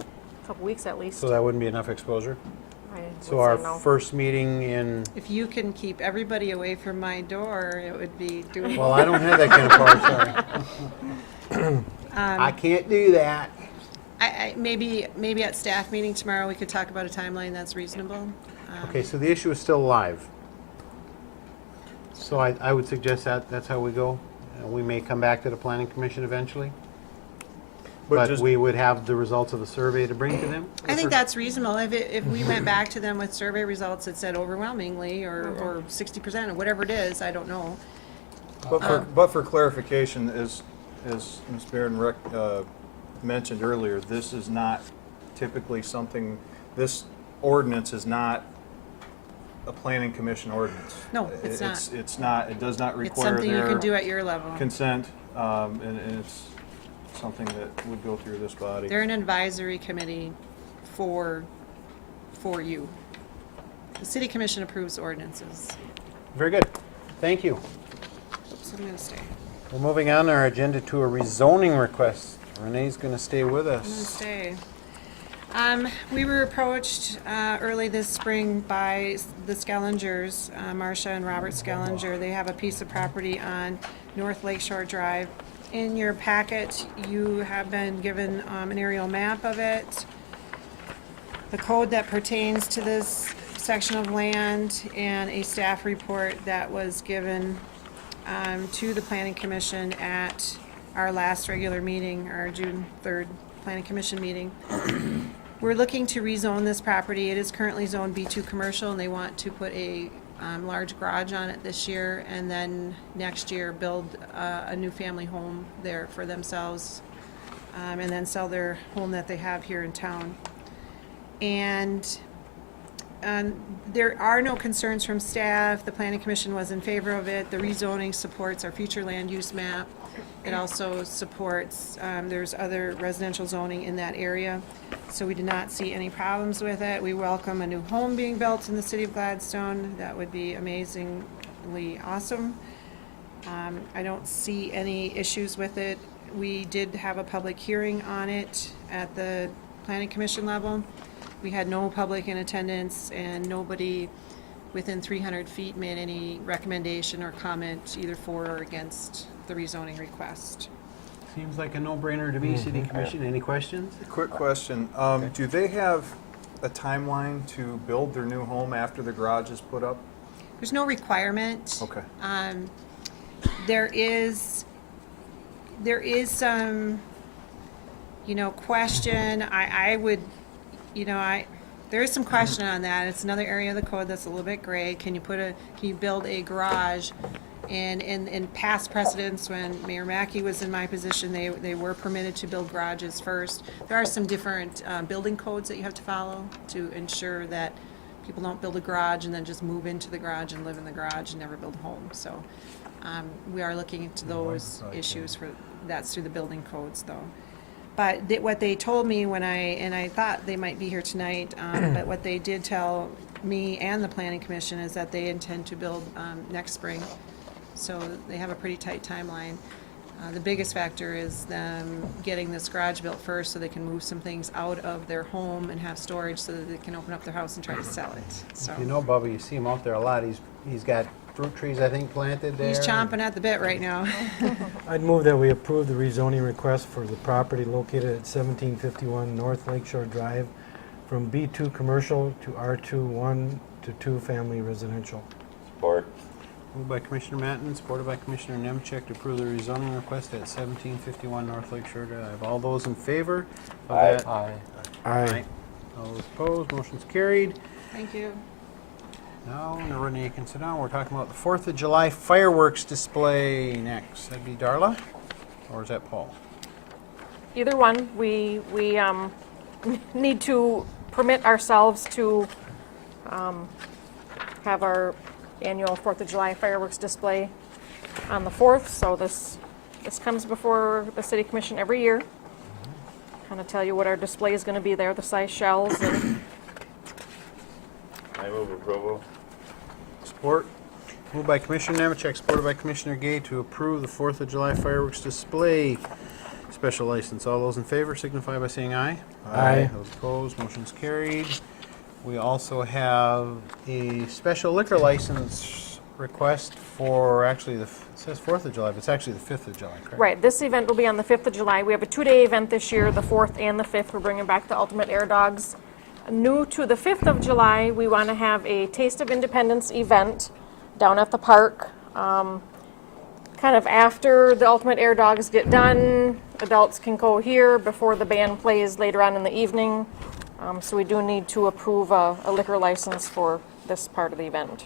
a couple weeks at least. So that wouldn't be enough exposure? I would So our say no. first meeting in, If you can keep everybody away from my door, it would be doable. well, I don't have that kind of power, sorry. I can't do that. Maybe at staff meeting tomorrow, we could talk about a timeline that's reasonable. Okay, so the issue is still live. So I would suggest that's how we go. We may come back to the planning commission eventually, but just- we would have the results of the survey to bring to them. I think that's reasonable. If we went back to them with survey results that said overwhelmingly or 60% or whatever it is, I don't know. But for clarification, as Ms. Barron mentioned earlier, this is not typically something, this ordinance is not a planning commission ordinance. No, it's not. It's not, it does not It's require something you can do their at your level. consent, and it's something that would go through this body. They're an advisory committee for you. The city commission approves ordinances. Very good. Thank you. Oops, I'm gonna stay. We're moving on our agenda to a rezoning request. Renee's going to stay with I'm gonna us. stay. We were approached early this spring by the Skellingers, Marcia and Robert Skellinger. They have a piece of property on North Lakeshore Drive. In your packet, you have been given an aerial map of it, the code that pertains to this section of land, and a staff report that was given to the Planning Commission at our last regular meeting, our June 3rd Planning Commission meeting. We're looking to rezone this property. It is currently zoned B2 commercial, and they want to put a large garage on it this year, and then next year build a new family home there for themselves, and then sell their home that they have here in town. And there are no concerns from staff. The Planning Commission was in favor of it. The rezoning supports our future land use map. It also supports, there's other residential zoning in that area, so we did not see any problems with it. We welcome a new home being built in the city of Gladstone. That would be amazingly awesome. I don't see any issues with it. We did have a public hearing on it at the Planning Commission level. We had no public in attendance, and nobody within 300 feet made any recommendation or comment either for or against the rezoning request. Seems like a no-brainer to me, City Commission. Any questions? Quick question. Do they have a timeline to build their new home after the garage is put up? There's no requirement. Okay. There is some, question. I would, there is some question on that. It's another area of the code that's a little bit gray. Can you build a garage? And in past precedents, when Mayor Mackey was in my position, they were permitted to build garages first. There are some different building codes that you have to follow to ensure that people don't build a garage and then just move into the garage and live in the garage and never build a home. So we are looking into those issues that's through the building codes though. But what they told me I thought they might be here tonight, but what they did tell me and the Planning Commission is that they intend to build next spring. So they have a pretty tight timeline. The biggest factor is them getting this garage built first so they can move some things out of their home and have storage so that they can open up their house and try to sell it. So Bubba, you see him out there a lot. He's got fruit trees, I think, planted there. he's chomping at the bit right now. I'd move that we approve the rezoning request for the property located at 1751 North Lakeshore Drive from B2 commercial to R2-1 to 2 family residential. Support. Moved by Commissioner Matten, supported by Commissioner Nemchek to approve the rezoning request at 1751 North Lakeshore Drive. All those in favor of Aye. that? Aye. All those opposed, motion's carried. Thank you. Now, Renee can sit down. We're talking about the 4th of July fireworks display next. That'd be Darla, or is that Paul? Either one. We need to permit ourselves to have our annual 4th of July fireworks display on the 4th. So this comes before the City Commission every year. Kind of tell you what our display is going to be there, the size shells. And I move approval. Support. Moved by Commissioner Nemechek, supported by Commissioner Gay to approve the 4th of July fireworks display special license. All those in favor signify by saying aye. Aye. Those opposed, motion's carried. We also have a special liquor license request for, actually, it says 4th of July, but it's actually the 5th of July, correct? right, this event will be on the 5th of July. We have a 2-day event this year, the 4th and the 5th. We're bringing back the Ultimate Air Dogs. New to the 5th of July, we want to have a Taste of Independence event down at the park. Kind of after the Ultimate Air Dogs get done, adults can go here before the band plays later on in the evening. So we do need to approve a liquor license for this part of the event.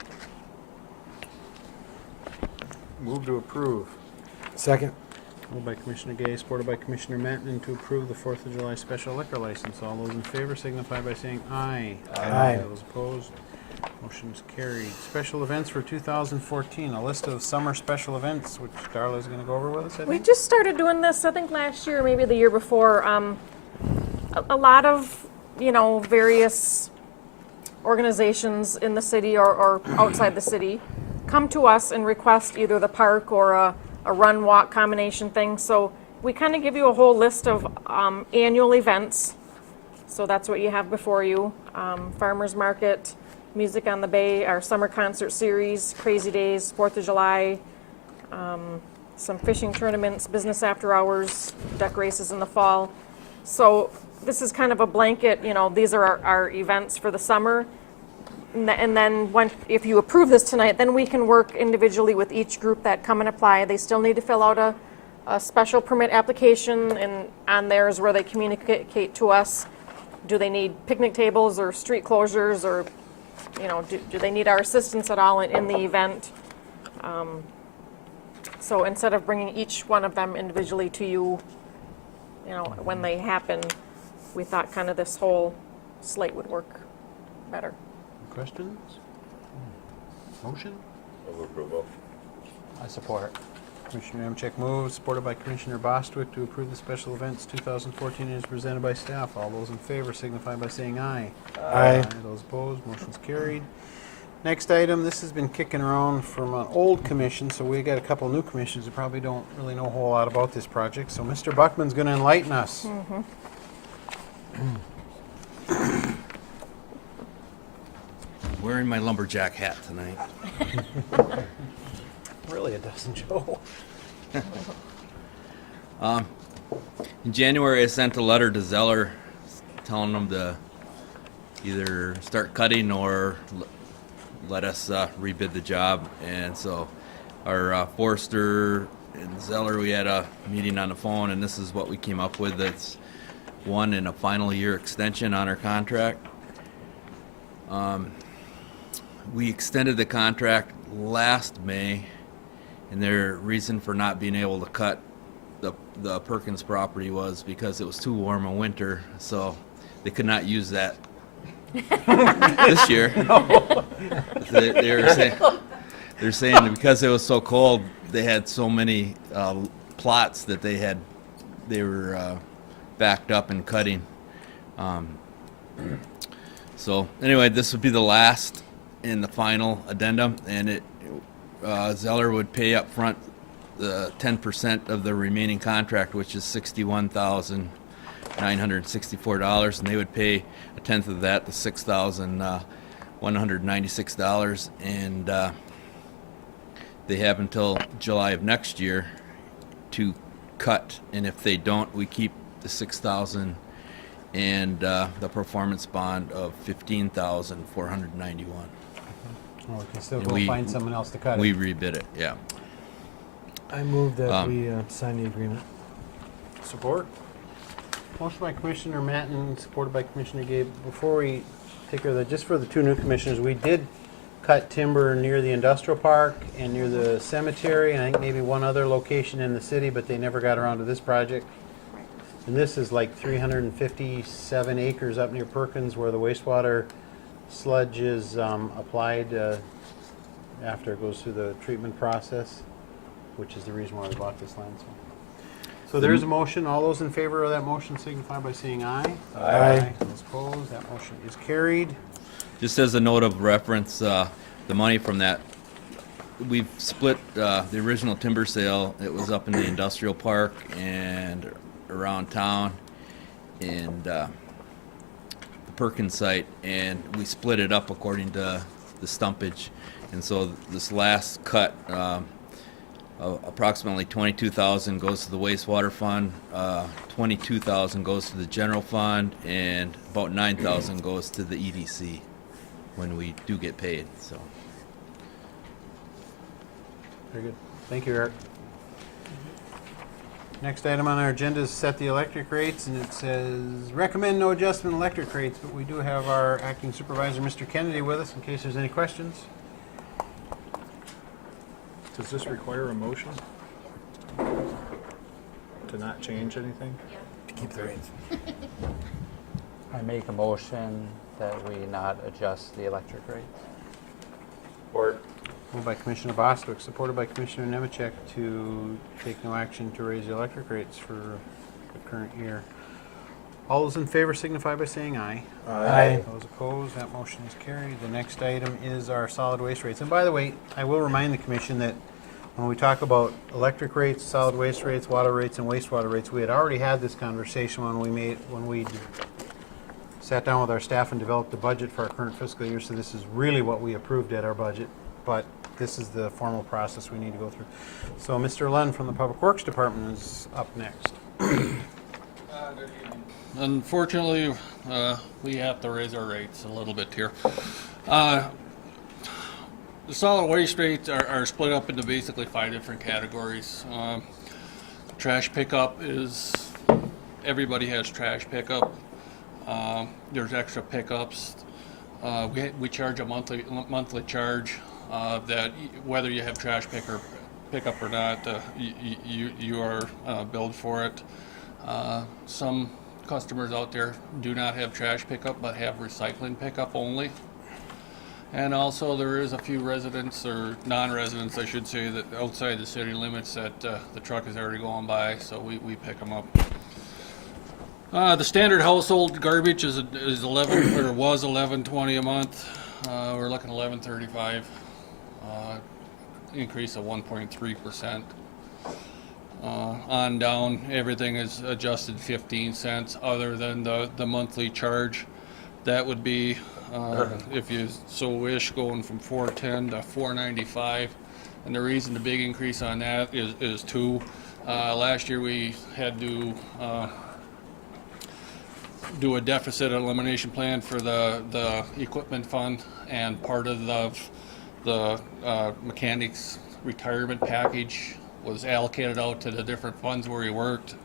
Move to approve. Second. Moved by Commissioner Gay, supported by Commissioner Matten to approve the 4th of July special liquor license. All those in favor signify by saying aye. Aye. Those opposed, motion's carried. Special events for 2014, a list of summer special events, which Darla's going to go over with us, I think? We just started doing this, I think last year, maybe the year before. A lot of, various organizations in the city or outside the city come to us and request either the park or a run-walk combination thing. So we kind of give you a whole list of annual events So that's what you have before you. Farmers Market, Music on the Bay, our summer concert series, Crazy Days, 4th of July, some fishing tournaments, business after hours, duck races in the fall. So this is kind of a blanket, these are our events for the summer. And then if you approve this tonight, then we can work individually with each group that come and apply. They still need to fill out a special permit application, and on there is where they communicate to us. Do they need picnic tables or street closures, or do they need our assistance at all in the event? So instead of bringing each one of them individually to you, when they happen, we thought kind of this whole slate would work better. Questions? Motion? Move approval. I support. Commissioner Nemchek moves, supported by Commissioner Bostwick, to approve the special events 2014 as presented by staff. All those in favor signify by saying aye. Aye. Those opposed, motion's carried. Next item, this has been kicking around from an old commission, so we got a couple new commissions that probably don't really know a whole lot about this project. So Mr. Buckman's going to enlighten us. Wearing my lumberjack hat tonight. Really, it doesn't, Joe. In January, I sent a letter to Zeller telling them to either start cutting or let us rebid the job. And so our Forester and Zeller, we had a meeting on the phone, and this is what we came up with. That's one and a final year extension on our contract. We extended the contract last May, and their reason for not being able to cut the Perkins property was because it was too warm a winter, so they could not use that this year. They're saying because it was so cold, they had so many plots that they were backed up and cutting. So anyway, this would be the last and the final addendum, and Zeller would pay up front the 10% of the remaining contract, which is $61,964, and they would pay a tenth of that, the $6,196, and they have until July of next year to cut, and if they don't, we keep the $6,000 and the performance bond of $15,491. Well, we can still And go we- find someone else to cut We it. rebid it, yeah. I move that we sign the agreement. Support. Motion by Commissioner Matten, supported by Commissioner Gabe. Before we take care of that, just for the two new commissioners, we did cut timber near the industrial park and near the cemetery, and I think maybe one other location in the city, but they never got around to this project. And this is like 357 acres up near Perkins where the wastewater sludge is applied after it goes through the treatment process, which is the reason why we bought this land. So there is a motion. All those in favor of that motion signify by saying aye. Aye. Those opposed, that motion is carried. Just as a note of reference, the money from that, we've split the original timber sale. It was up in the industrial park and around town and the Perkins site, and we split it up according to the stumpage. And so this last cut, approximately $22,000 goes to the wastewater fund, $22,000 goes to the general fund, and about $9,000 goes to the EDC when we do get paid. So Very good. Thank you, Eric. Next item on our agenda is set the electric rates, and it says recommend no adjustment in electric rates, but we do have our acting supervisor, Mr. Kennedy, with us in case there's any questions. Does this require a motion? To not change anything? To keep the rates. I make a motion that we not adjust the electric rates. Support. Moved by Commissioner Bostwick, supported by Commissioner Nemechek to take no action to raise the electric rates for the current year. All those in favor signify by saying aye. Aye. Those opposed, that motion is carried. The next item is our solid waste rates. And by the way, I will remind the commission that when we talk about electric rates, solid waste rates, water rates, and wastewater rates, we had already had this conversation when we sat down with our staff and developed the budget for our current fiscal year, so this is really what we approved at our budget, but this is the formal process we need to go through. So Mr. Len from the Public Works Department is up next. Unfortunately, we have to raise our rates a little bit here. The solid waste rates are split up into basically 5 different categories. Trash pickup is, everybody has trash pickup. There's extra pickups. We charge a monthly charge that whether you have trash pickup or not, you are billed for it. Some customers out there do not have trash pickup but have recycling pickup only. And also there is a few residents, or non-residents I should say, that outside the city limits that the truck is already going by, so we pick them up. The standard household garbage is 11, or was 11.20 a month. We're looking 11.35, increase of 1.3%. On down, everything is adjusted 15 cents other than the monthly charge. That would be, if you so wish, going from $4.10 to $4.95. And the reason the big increase on that is two. Last year we had to do a deficit elimination plan for the equipment fund, and part of the mechanics retirement package was allocated out to the different funds where he worked.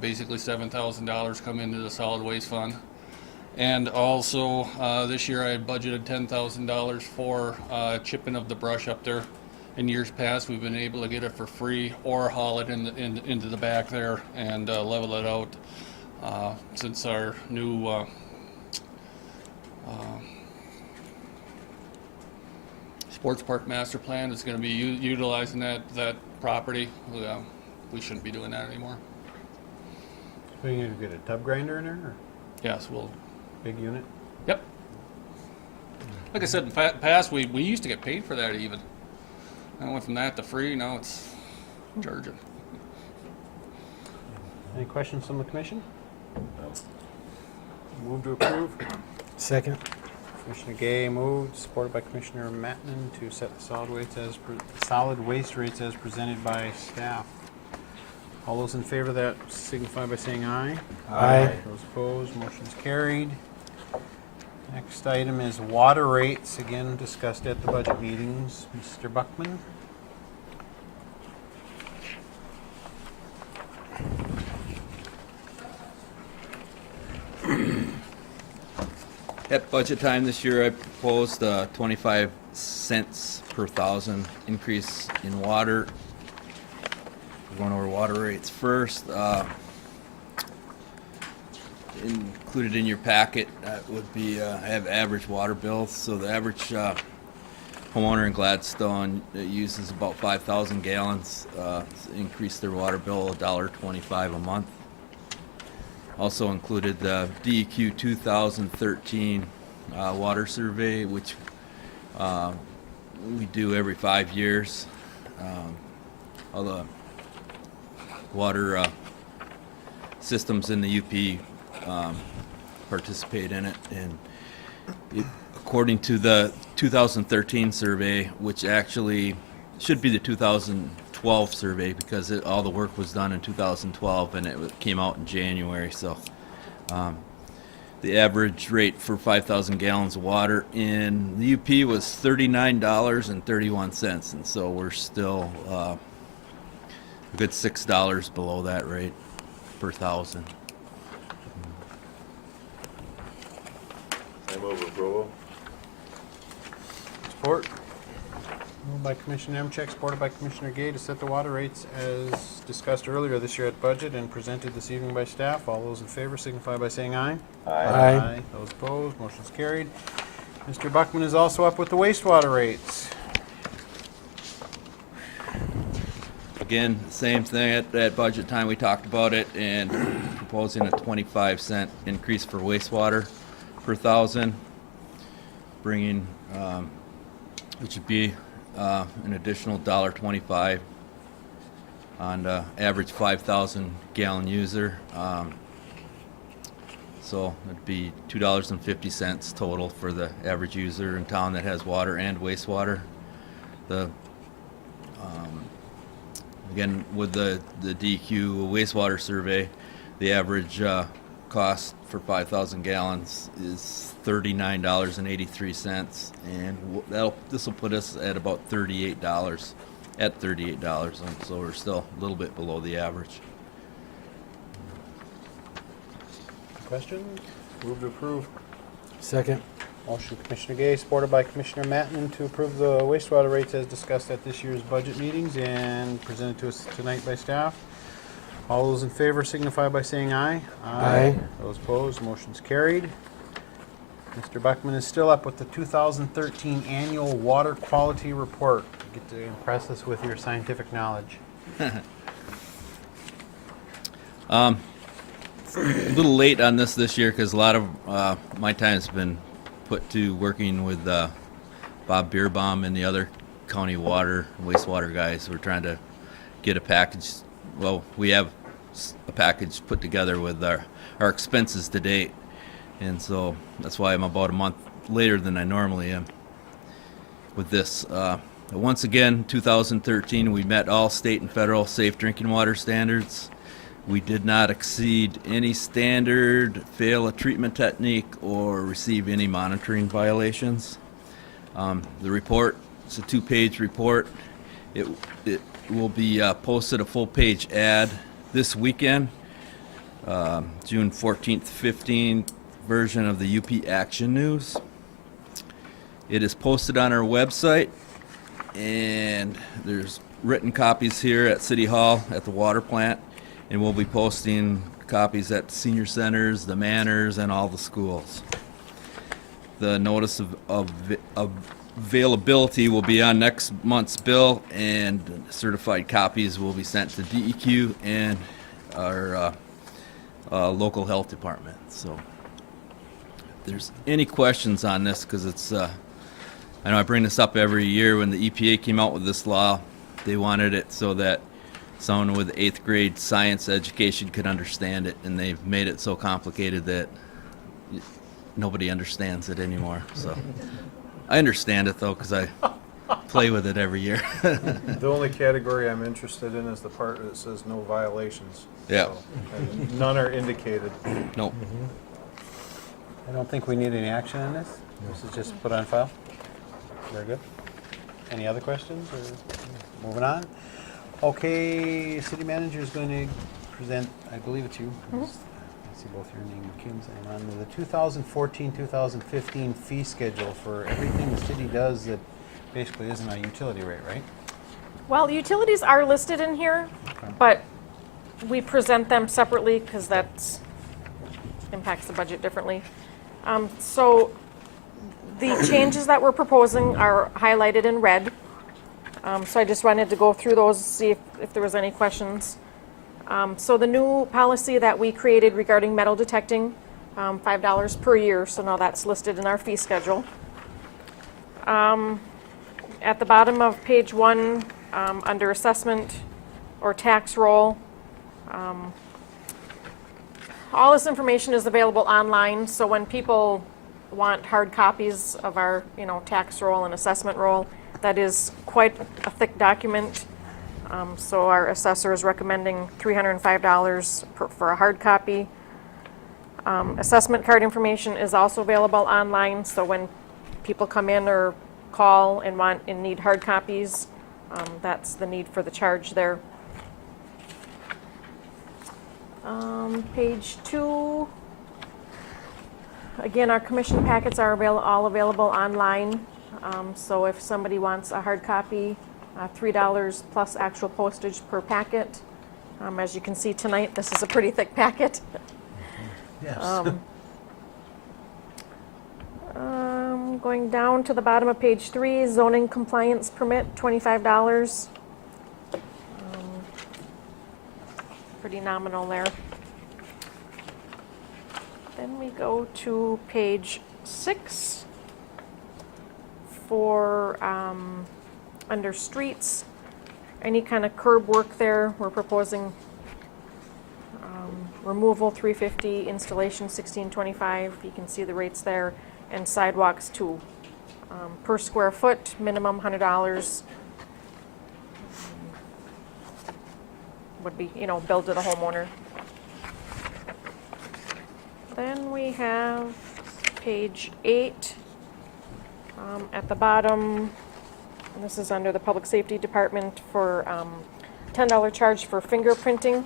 Basically $7,000 come into the solid waste fund. And also this year I had budgeted $10,000 for chipping of the brush up there. In years past we've been able to get it for free or haul it into the back there and level it out. Since our new sports park master plan is going to be utilizing that property, we shouldn't be doing that anymore. Are you going to get a tub grinder in there, or Yes, we'll. big unit? Yep. Like I said, in past we used to get paid for that even. I went from that to free. Now it's charging. Any questions from the commission? Move to approve. Second. Commissioner Gay moved, supported by Commissioner Mattman, to set the solid waste rates as presented by staff. All those in favor of that signify by saying aye. Aye. Those opposed, motion's carried. Next item is water rates, again discussed at the budget meetings. Mr. Buckman? At budget time this year, I proposed a 25 cents per thousand increase in water. We're going over water rates first. Included in your packet would be, I have average water bills. So the average homeowner in Gladstone uses about 5,000 gallons. Increased their water bill $1.25 a month. Also included the DEQ 2013 water survey, which we do every 5 years. All the water systems in the UP participate in it, and according to the 2013 survey, which actually should be the 2012 survey because all the work was done in 2012 and it came out in January. So the average rate for 5,000 gallons of water in the UP was $39.31, and so we're still a good $6 below that rate per thousand. I move approval. Support. Moved by Commissioner Nemchek, supported by Commissioner Gay, to set the water rates as discussed earlier this year at budget and presented this evening by staff. All those in favor signify by saying aye. Aye. Those opposed, motion's carried. Mr. Buckman is also up with the wastewater rates. Again, same thing at budget time, we talked about it, and proposing a 25-cent increase for wastewater per thousand, bringing, which would be an additional $1.25 on the average 5,000 gallon user. So it'd be $2.50 total for the average user in town that has water and wastewater. Again, with the DEQ wastewater survey, the average cost for 5,000 gallons is $39.83, and this will put us at about $38. At $38, and so we're still a little bit below the average. Questions? Move to approve. Second. Motion Commissioner Gay, supported by Commissioner Mattman to approve the wastewater rates as discussed at this year's budget meetings and presented to us tonight by staff. All those in favor signify by saying aye. Aye. Those opposed, motion's carried. Mr. Buckman is still up with the 2013 Annual Water Quality Report. You get to impress us with your scientific knowledge. A little late on this year because a lot of my time's been put to working with Bob Beerbaum and the other county water and wastewater guys. We're trying to get a package. Well, we have a package put together with our expenses to date, and so that's why I'm about a month later than I normally am with this. Once again, 2013, we met all state and federal safe drinking water standards. We did not exceed any standard, fail a treatment technique, or receive any monitoring violations. The report, it's a 2-page report. It will be posted a full-page ad this weekend, June 14th, 15th version of the UP Action News. It is posted on our website, and there's written copies here at City Hall at the water plant. And we'll be posting copies at the senior centers, the manors, and all the schools. The notice of availability will be on next month's bill, and certified copies will be sent to DEQ and our local health department. So if there's any questions on this, because it's, I know I bring this up every year. When the EPA came out with this law, they wanted it so that someone with 8th grade science education could understand it, and they've made it so complicated that nobody understands it anymore. So I understand it though, because I play with it every year. The only category I'm interested in is the part that says no violations. Yeah. So, and none are indicated. Nope. I don't think we need any action on this. This is just put on file. Very good. Any other questions? Or moving on. Okay, city manager is going to present, I believe it's you. I see both your name and Kim's name on the 2014-2015 fee schedule for everything the city does that basically isn't a utility rate, right? Well, utilities are listed in here, but we present them separately because that impacts the budget differently. So the changes that we're proposing are highlighted in red. So I just wanted to go through those, see if there was any questions. So the new policy that we created regarding metal detecting, $5 per year, so now that's listed in our fee schedule. At the bottom of page 1, under assessment or tax roll, all this information is available online, so when people want hard copies of our, tax roll and assessment roll, that is quite a thick document. So our assessor is recommending $305 for a hard copy. Assessment card information is also available online, so when people come in or call and need hard copies, that's the need for the charge there. Page 2, again, our commission packets are all available online. So if somebody wants a hard copy, $3 plus actual postage per packet. As you can see tonight, this is a pretty thick packet. Yes. Going down to the bottom of page 3, zoning compliance permit, $25. Pretty nominal there. Then we go to page 6 for under streets, any kind of curb work there. We're proposing removal $350, installation $16.25. You can see the rates there, and sidewalks $2. Per square foot, minimum $100 would be, billed to the homeowner. Then we have page 8 at the bottom. And this is under the Public Safety Department for $10 charge for fingerprinting.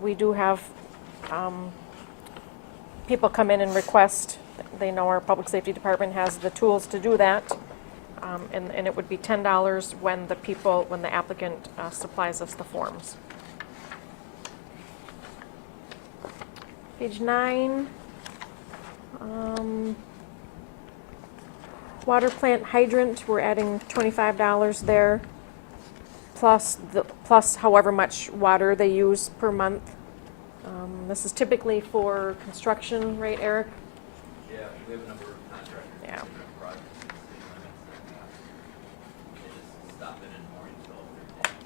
We do have people come in and request. They know our Public Safety Department has the tools to do that. And it would be $10 when the applicant supplies us the forms. Page 9. Water plant hydrant, we're adding $25 there, plus however much water they use per month. This is typically for construction, right, Eric? Yeah, we have a number of contractors. Yeah. Different projects in the city limits, and they just stop in the morning, fill up their tanks.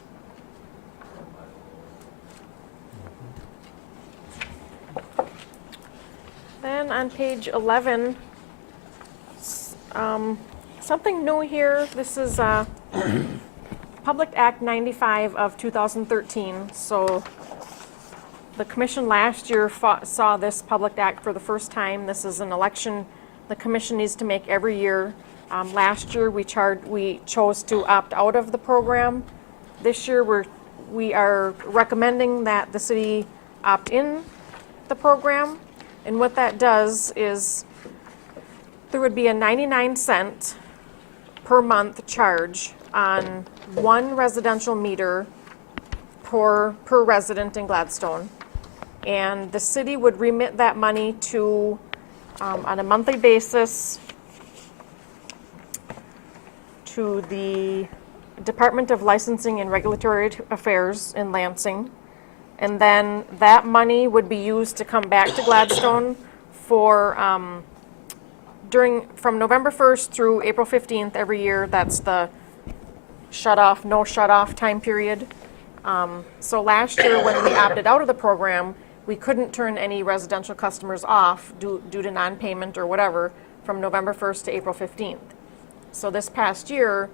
Then on page 11, something new here. This is Public Act 95 of 2013. So the commission last year saw this Public Act for the first time. This is an election the commission needs to make every year. Last year we chose to opt out of the program. This year we are recommending that the city opt in the program. And what that does is there would be a 99-cent per month charge on one residential meter per resident in Gladstone. And the city would remit that money to, on a monthly basis, to the Department of Licensing and Regulatory Affairs in Lansing. And then that money would be used to come back to Gladstone for, from November 1st through April 15th every year. That's the shut-off, no shut-off time period. So last year when we opted out of the program, we couldn't turn any residential customers off due to non-payment or whatever from November 1st to April 15th. So this past year,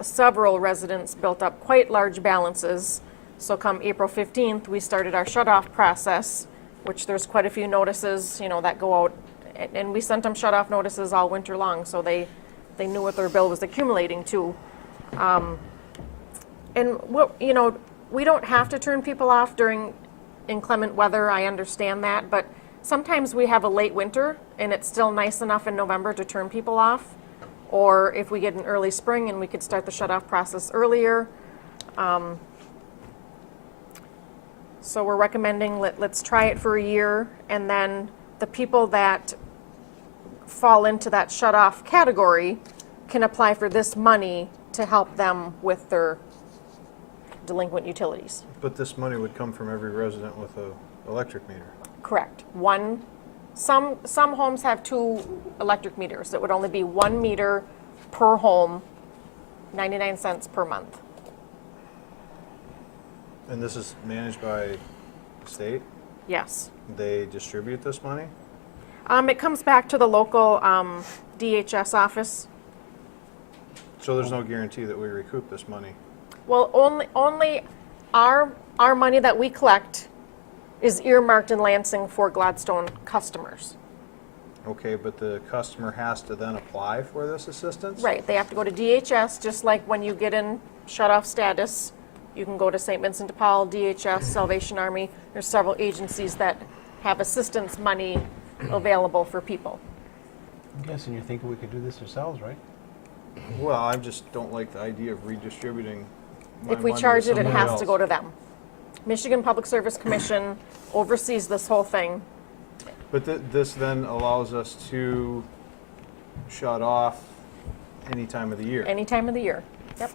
several residents built up quite large balances. So come April 15th, we started our shut-off process, which there's quite a few notices, that go out. And we sent them shut-off notices all winter long, so they knew what their bill was accumulating to. And we don't have to turn people off during inclement weather, I understand that, but sometimes we have a late winter and it's still nice enough in November to turn people off. Or if we get an early spring and we could start the shut-off process earlier. So we're recommending let's try it for a year, and then the people that fall into that shut-off category can apply for this money to help them with their delinquent utilities. But this money would come from every resident with a electric meter. Correct. Some homes have 2 electric meters. It would only be 1 meter per home, 99 cents per month. And this is managed by the state? Yes. They distribute this money? It comes back to the local DHS office. So there's no guarantee that we recoup this money? Well, only our money that we collect is earmarked in Lansing for Gladstone customers. Okay, but the customer has to then apply for this assistance? Right, they have to go to DHS, just like when you get in shut-off status, you can go to St. Vincent de Paul, DHS, Salvation Army. There's several agencies that have assistance money available for people. I'm guessing you're thinking we could do this ourselves, right? Well, I just don't like the idea of redistributing my If we money to charge it, it somebody has else. to go to them. Michigan Public Service Commission oversees this whole thing. But this then allows us to shut off any time of the year? Any time of the year. Yep.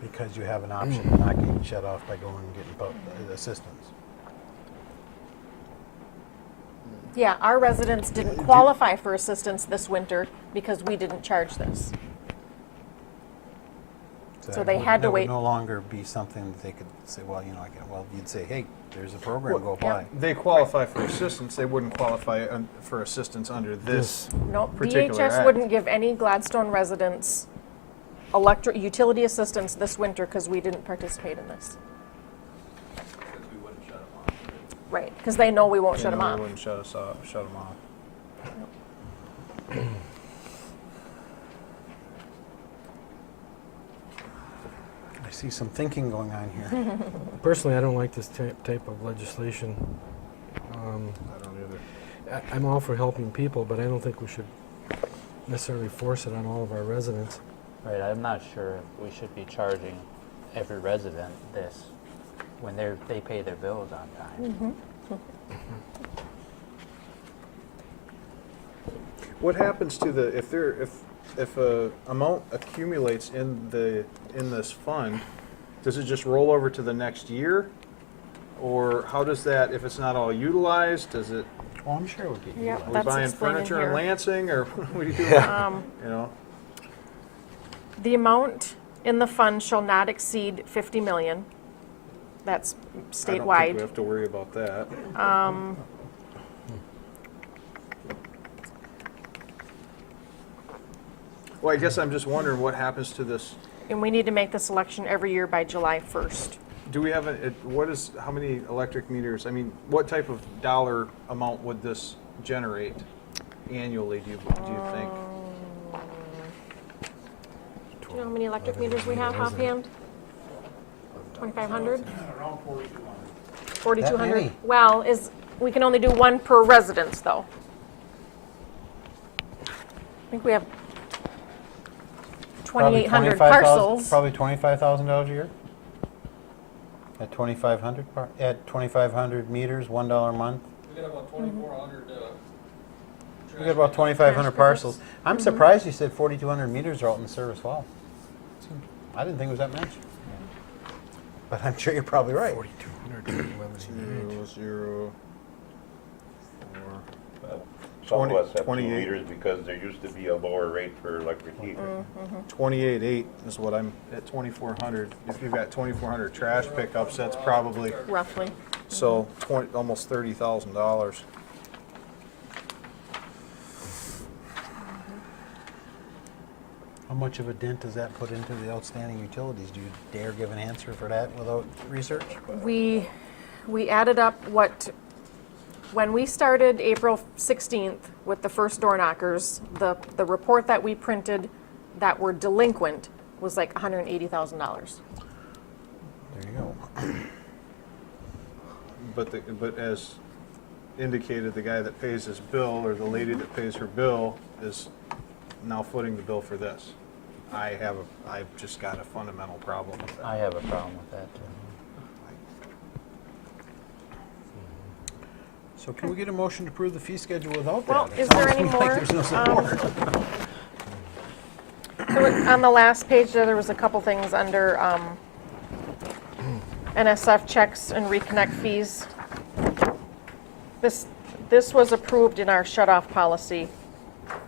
Because you have an option of not getting shut off by going and getting assistance. Yeah, our residents didn't qualify for assistance this winter because we didn't charge this. So they had to That would wait. no longer be something that they could say, well, you know, you'd say, hey, there's a program, go apply. They qualify for assistance, they wouldn't qualify for assistance under this Nope, particular DHS act. wouldn't give any Gladstone residents utility assistance this winter because we didn't participate in this. Right, because they know we won't shut them They off. wouldn't shut us off, shut them off. I see some thinking going on here. Personally, I don't like this type of legislation. I don't either. I'm all for helping people, but I don't think we should necessarily force it on all of our residents. Right, I'm not sure if we should be charging every resident this when they pay their bills on time. What happens to the, if a amount accumulates in this fund, does it just roll over to the next year? Or how does that, if it's not all utilized, does it, Oh, I'm sure it would be. Yeah, are we that's buying explained in furniture in here. Lansing, or what are you doing? You know? The amount in the fund shall not exceed 50 million. That's I don't think statewide. we have to worry about that. Well, I guess I'm just wondering what happens to this. And we need to make this election every year by July 1st. Do we have how many electric meters, I mean, what type of dollar amount would this generate annually, do you think? Do you know how many electric meters we have offhand? 2,500? Around 4,200. 4,200? many? Well, we can only do one per residence, though. I think we have 2,800 parcels. Probably $25,000 a year? At 2,500, at 2,500 meters, $1 a month? We got about 2,400. We got about 2,500 parcels. I'm surprised you said 4,200 meters are out in the service well. I didn't think it was that much. But I'm sure you're probably right. 4,200. 0, 4. Some of us have 2 28. meters because there used to be a lower rate for electric heat. 28.8 is what I'm at 2,400. If you've got 2,400 trash pickups, that's probably, Roughly. so almost $30,000. How much of a dent does that put into the outstanding utilities? Do you dare give an answer for that without research? We added up when we started April 16th with the first door knockers, the report that we printed that were delinquent was like $180,000. There you go. But as indicated, the guy that pays his bill, or the lady that pays her bill, is now footing the bill for this. I've just got a fundamental problem with that. I have a problem with that too. So can we get a motion to approve the fee schedule without that? Well, It is there sounds any like more? There's no support. On the last page there was a couple things under NSF checks and reconnect fees. This was approved in our shut-off policy,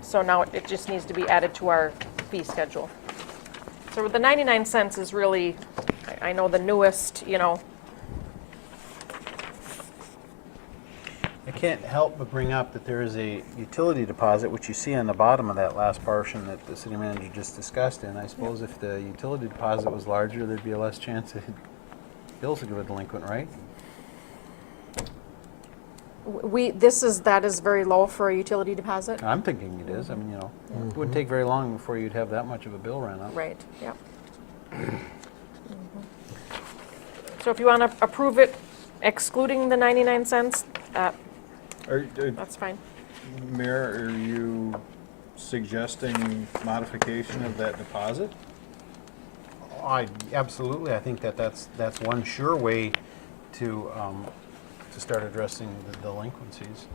so now it just needs to be added to our fee schedule. So the 99 cents is really, I know the newest, I can't help but bring up that there is a utility deposit, which you see on the bottom of that last portion that the city manager just discussed. And I suppose if the utility deposit was larger, there'd be a less chance that bills would go delinquent, right? that is very low for a utility deposit. I'm thinking it is. I mean, it wouldn't take very long before you'd have that much of a bill run up. Right, yep. So if you want to approve it excluding the 99 cents, that's fine. Mayor, are you suggesting modification of that deposit? Absolutely. I think that's one sure way to start addressing the delinquencies.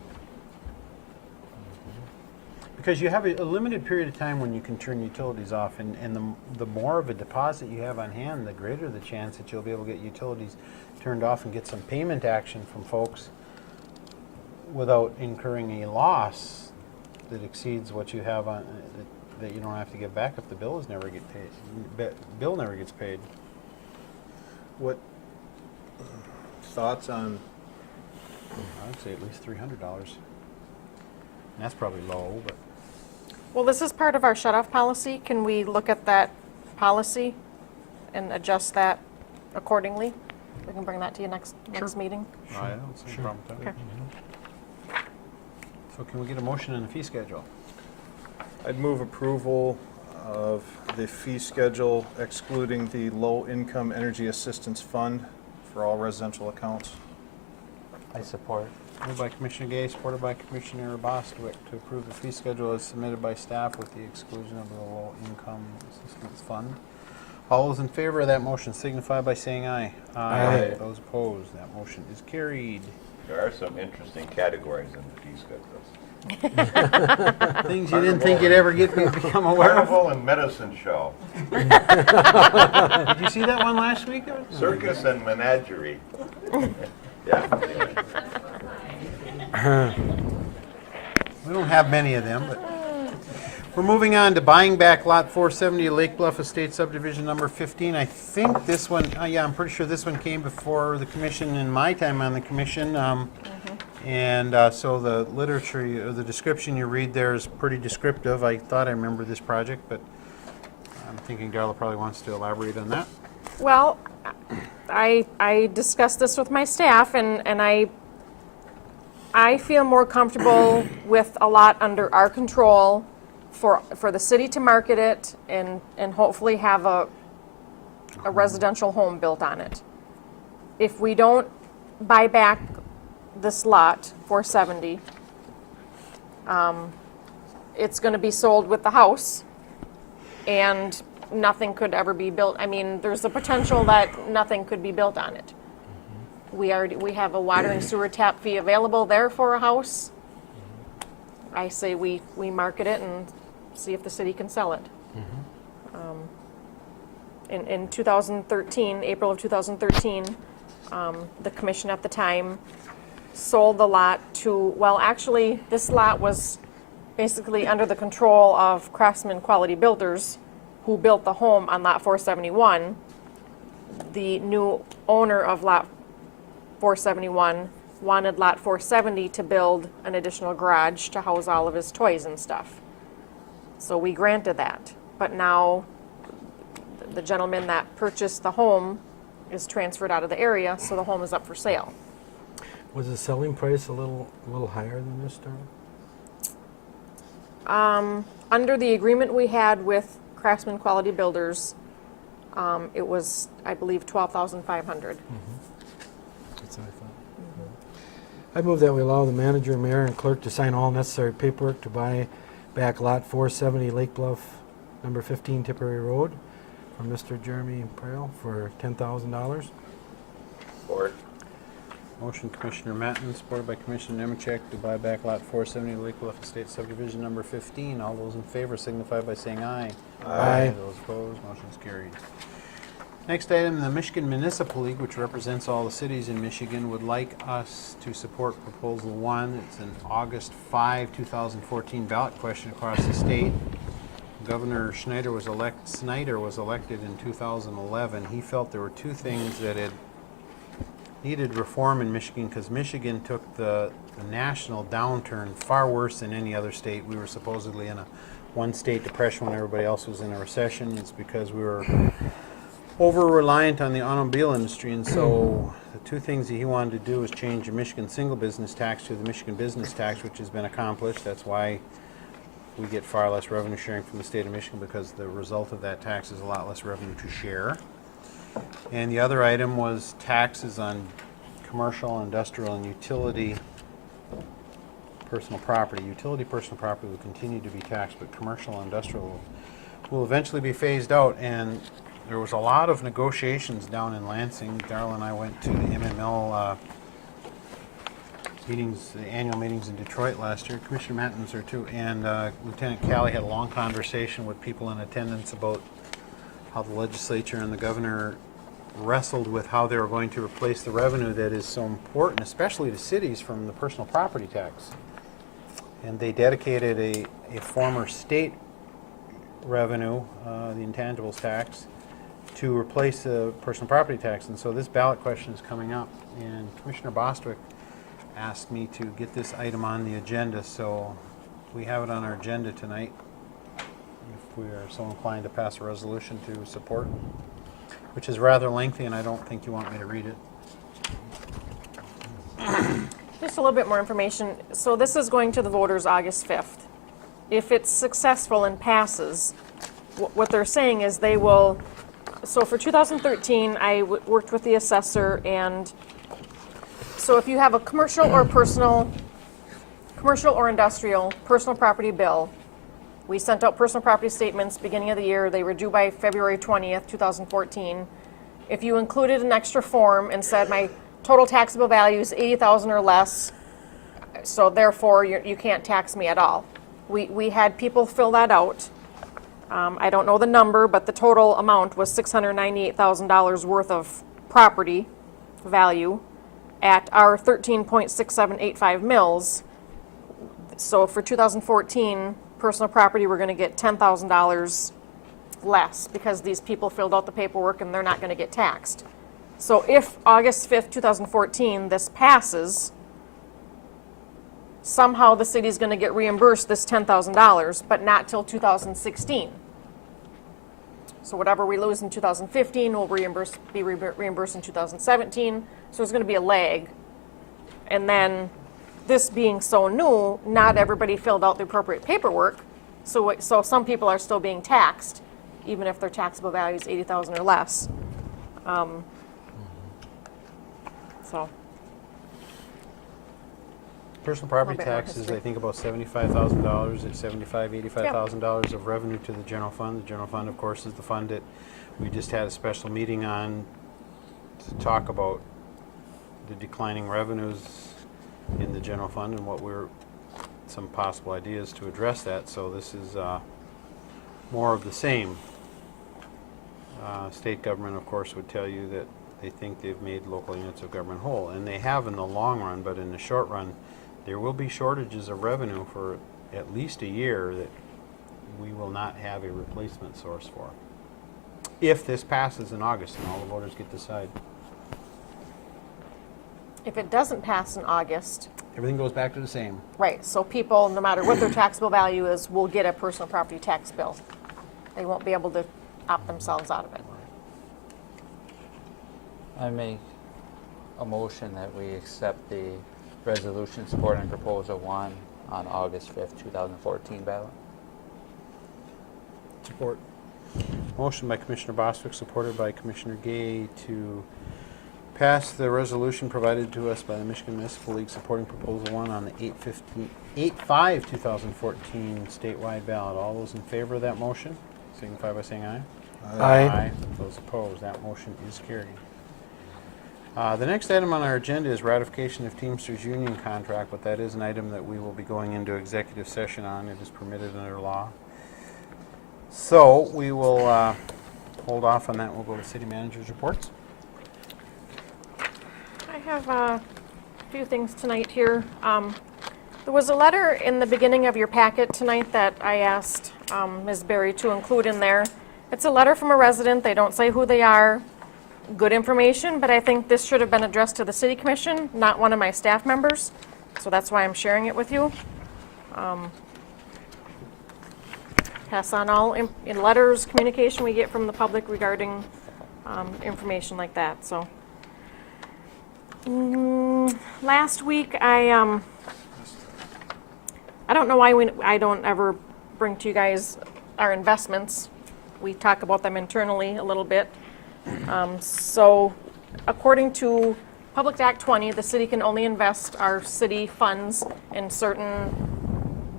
Because you have a limited period of time when you can turn utilities off, and the more of a deposit you have on hand, the greater the chance that you'll be able to get utilities turned off and get some payment action from folks without incurring a loss that exceeds what you have on that you don't have to give back if the bills never get paid. Bill never gets paid. What thoughts on, I'd say at least $300. And that's probably low, but Well, this is part of our shut-off policy. Can we look at that policy and adjust that accordingly? We can bring that to you next meeting. I don't see a problem with that. Okay. So can we get a motion on the fee schedule? I'd move approval of the fee schedule excluding the low-income energy assistance fund for all residential accounts. I support. Moved by Commissioner Gay, supported by Commissioner Bostwick to approve the fee schedule as submitted by staff with the exclusion of the low-income assistance fund. All those in favor of that motion signify by saying aye. Aye. Those opposed, that motion is carried. There are some interesting categories in the fee schedules. Things you didn't think you'd ever become aware of. Carnival and medicine show, Did you see that one last week? circus and menagerie. Yeah, anyway. We don't have many of them, but we're moving on to buying back Lot 470 Lake Bluff Estate Subdivision number 15. I think this one, yeah, I'm pretty sure this one came before the commission in my time on the commission. And so the literature, or the description you read there is pretty descriptive. I thought I remember this project, but I'm thinking Darla probably wants to elaborate on that. Well, I discussed this with my staff, and I feel more comfortable with a lot under our control for the city to market it and hopefully have a residential home built on it. If we don't buy back this lot, 470, it's going to be sold with the house, and nothing could ever be built. I mean, there's the potential that nothing could be built on it. We have a water and sewer tap fee available there for a house. I say we market it and see if the city can sell it. In 2013, April of 2013, the commission at the time sold the lot to, well, actually, this lot was basically under the control of Craftsman Quality Builders, who built the home on Lot 471. The new owner of Lot 471 wanted Lot 470 to build an additional garage to house all of his toys and stuff. So we granted that. But now the gentleman that purchased the home is transferred out of the area, so the home is up for sale. Was the selling price a little higher than this, Darla? Under the agreement we had with Craftsman Quality Builders, it was, I believe, $12,500. That's what I thought. I move that we allow the manager, mayor, and clerk to sign all necessary paperwork to buy back Lot 470 Lake Bluff, number 15 Tipperary Road, from Mr. Jeremy Prale for $10,000. Or Motion Commissioner Matten, supported by Commissioner Nemechek to buy back Lot 470 Lake Bluff Estate Subdivision number 15. All those in favor signify by saying aye. Aye. Those opposed, motion is carried. Next item, the Michigan Municipal League, which represents all the cities in Michigan, would like us to support Proposal 1. It's an August 5, 2014 ballot question across the state. Governor Snyder was elected in 2011. He felt there were two things that had needed reform in Michigan because Michigan took the national downturn far worse than any other state. We were supposedly in a one-state depression when everybody else was in a recession. It's because we were over-reliant on the automobile industry, and so the two things that he wanted to do was change the Michigan single business tax to the Michigan business tax, which has been accomplished. That's why we get far less revenue sharing from the state of Michigan, because the result of that tax is a lot less revenue to share. And the other item was taxes on commercial, industrial, and utility personal property. Utility personal property will continue to be taxed, but commercial and industrial will eventually be phased out. And there was a lot of negotiations down in Lansing. Darla and I went to the MML meetings, the annual meetings in Detroit last year. Commissioner Matten was there too. And Lieutenant Calley had a long conversation with people in attendance about how the legislature and the governor wrestled with how they were going to replace the revenue that is so important, especially to cities, from the personal property tax. And they dedicated a former state revenue, the intangibles tax, to replace the personal property tax. And so this ballot question is coming up, and Commissioner Bostwick asked me to get this item on the agenda, so we have it on our agenda tonight. If we are so inclined to pass a resolution to support, which is rather lengthy, and I don't think you want me to read it. Just a little bit more information. So this is going to the voters August 5th. If it's successful and passes, what they're saying is they will, so for 2013, I worked with the assessor, and so if you have a commercial or industrial personal property bill, we sent out personal property statements beginning of the year. They were due by February 20th, 2014. If you included an extra form and said my total taxable value is $80,000 or less, so therefore you can't tax me at all. We had people fill that out. I don't know the number, but the total amount was $698,000 worth of property value at our 13.6785 mils. So for 2014, personal property, we're going to get $10,000 less because these people filled out the paperwork and they're not going to get taxed. So if August 5th, 2014, this passes, somehow the city's going to get reimbursed this $10,000, but not till 2016. So whatever we lose in 2015 will be reimbursed in 2017. So there's going to be a lag. And then this being so new, not everybody filled out the appropriate paperwork. So some people are still being taxed, even if their taxable value is $80,000 or less. So. Personal property bit more tax is, history. I think, about $75,000. It's $85,000 of revenue to the general fund. The general fund, of course, is the fund that we just had a special meeting on to talk about the declining revenues in the general fund and what some possible ideas to address that. So this is more of the same. State government, of course, would tell you that they think they've made local units of government whole, and they have in the long run, but in the short run, there will be shortages of revenue for at least a year that we will not have a replacement source for. If this passes in August and all the voters get to decide. If it doesn't pass in August, Everything goes back to the same. right, so people, no matter what their taxable value is, will get a personal property tax bill. They won't be able to opt themselves out of it. I make a motion that we accept the resolution supporting proposal 1 on August 5th, 2014 ballot. Support. Motion by Commissioner Bostwick, supported by Commissioner Gay, to pass the resolution provided to us by the Michigan Municipal League supporting Proposal 1 on the 8/5/2014 statewide ballot. All those in favor of that motion signify by saying aye. Aye. Those opposed, that motion is carried. The next item on our agenda is ratification of Teamsters Union contract, but that is an item that we will be going into executive session on. It is permitted under law. So we will hold off on that. We'll go to city manager's reports. I have a few things tonight here. There was a letter in the beginning of your packet tonight that I asked Ms. Berry to include in there. It's a letter from a resident. They don't say who they are. Good information, but I think this should have been addressed to the city commission, not one of my staff members. So that's why I'm sharing it with you. Pass on all in letters, communication we get from the public regarding information like that. So last week I don't know why I don't ever bring to you guys our investments. We talk about them internally a little bit. So according to Public Act 20, the city can only invest our city funds in certain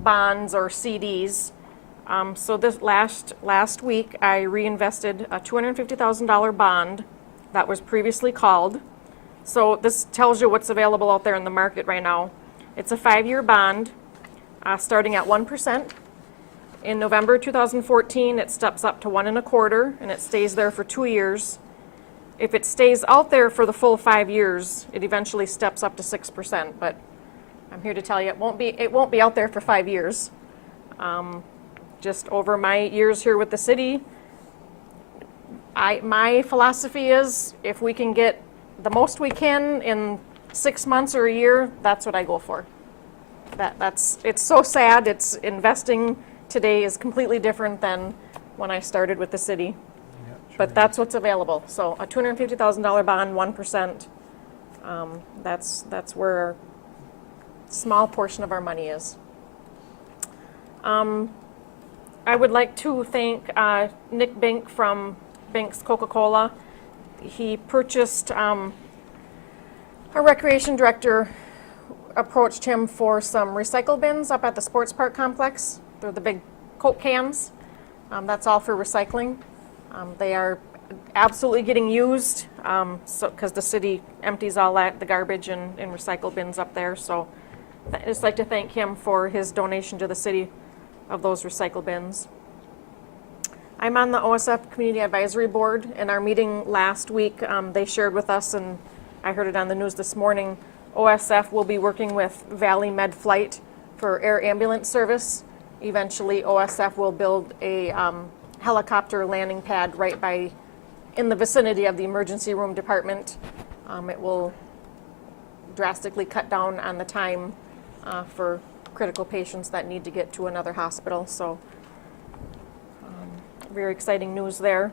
bonds or CDs. So this last week, I reinvested a $250,000 bond that was previously called. So this tells you what's available out there in the market right now. It's a 5-year bond, starting at 1%. In November 2014, it steps up to 1 1/4, and it stays there for 2 years. If it stays out there for the full 5 years, it eventually steps up to 6%. But I'm here to tell you, it won't be out there for 5 years. just over my years here with the city, my philosophy is if we can get the most we can in 6 months or a year, that's what I go for. It's so sad. It's investing today is completely different than when I started with the city. But that's what's available. So a $250,000 bond, 1%. That's where a small portion of our money is. I would like to thank Nick Bink from Bink's Coca-Cola. He purchased, our recreation director approached him for some recycle bins up at the sports park complex. They're the big Coke cans. That's all for recycling. They are absolutely getting used because the city empties all the garbage in recycle bins up there. So I'd just like to thank him for his donation to the city of those recycle bins. I'm on the OSF Community Advisory Board. In our meeting last week, they shared with us, and I heard it on the news this morning, OSF will be working with Valley Med Flight for air ambulance service. Eventually, OSF will build a helicopter landing pad right in the vicinity of the emergency room department. It will drastically cut down on the time for critical patients that need to get to another hospital. So very exciting news there.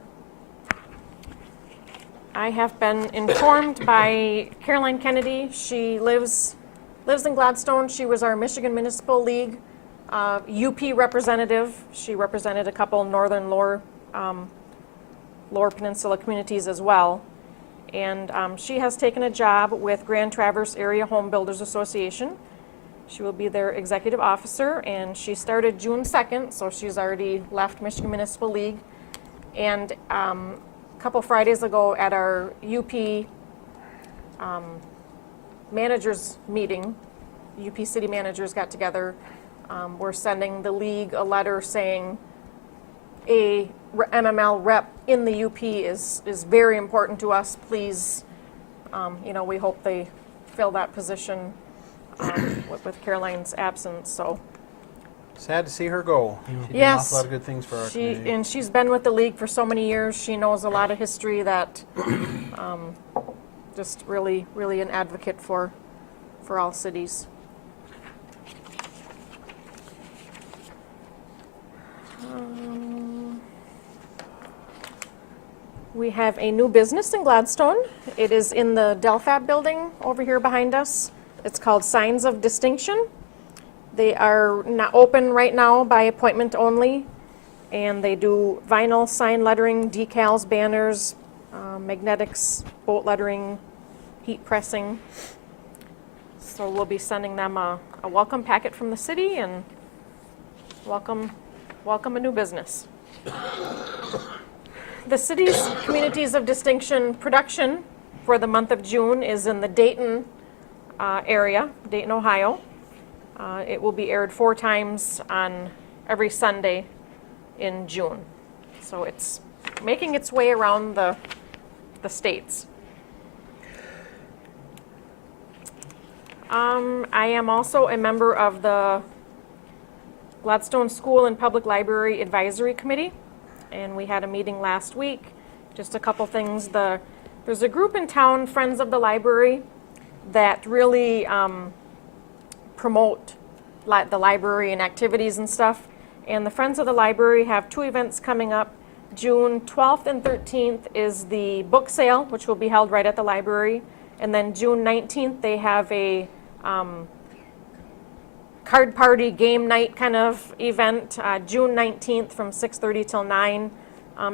I have been informed by Caroline Kennedy. She lives in Gladstone. She was our Michigan Municipal League UP representative. She represented a couple northern lower peninsula communities as well. And she has taken a job with Grand Traverse Area Home Builders Association. She will be their executive officer, and she started June 2nd, so she's already left Michigan Municipal League. And a couple Fridays ago at our UP managers meeting, UP city managers got together. We're sending the league a letter saying a MML rep in the UP is very important to us. Please, we hope they fill that position with Caroline's absence. So Sad to see her go. She did an yes, awful lot of good things for our community. and she's been with the league for so many years. She knows a lot of history that just really, really an advocate for all cities. We have a new business in Gladstone. It is in the Delphab building over here behind us. It's called Signs of Distinction. They are not open right now by appointment only, and they do vinyl sign lettering, decals, banners, magnetics, bolt lettering, heat pressing. So we'll be sending them a welcome packet from the city and welcome a new business. The city's Communities of Distinction production for the month of June is in the Dayton area, Dayton, Ohio. It will be aired 4 times on every Sunday in June. So it's making its way around the states. I am also a member of the Gladstone School and Public Library Advisory Committee, and we had a meeting last week. Just a couple things. There's a group in town, Friends of the Library, that really promote the library and activities and stuff. And the Friends of the Library have 2 events coming up. June 12th and 13th is the book sale, which will be held right at the library. And then June 19th, they have a card party game night kind of event, June 19th from 6:30 till 9.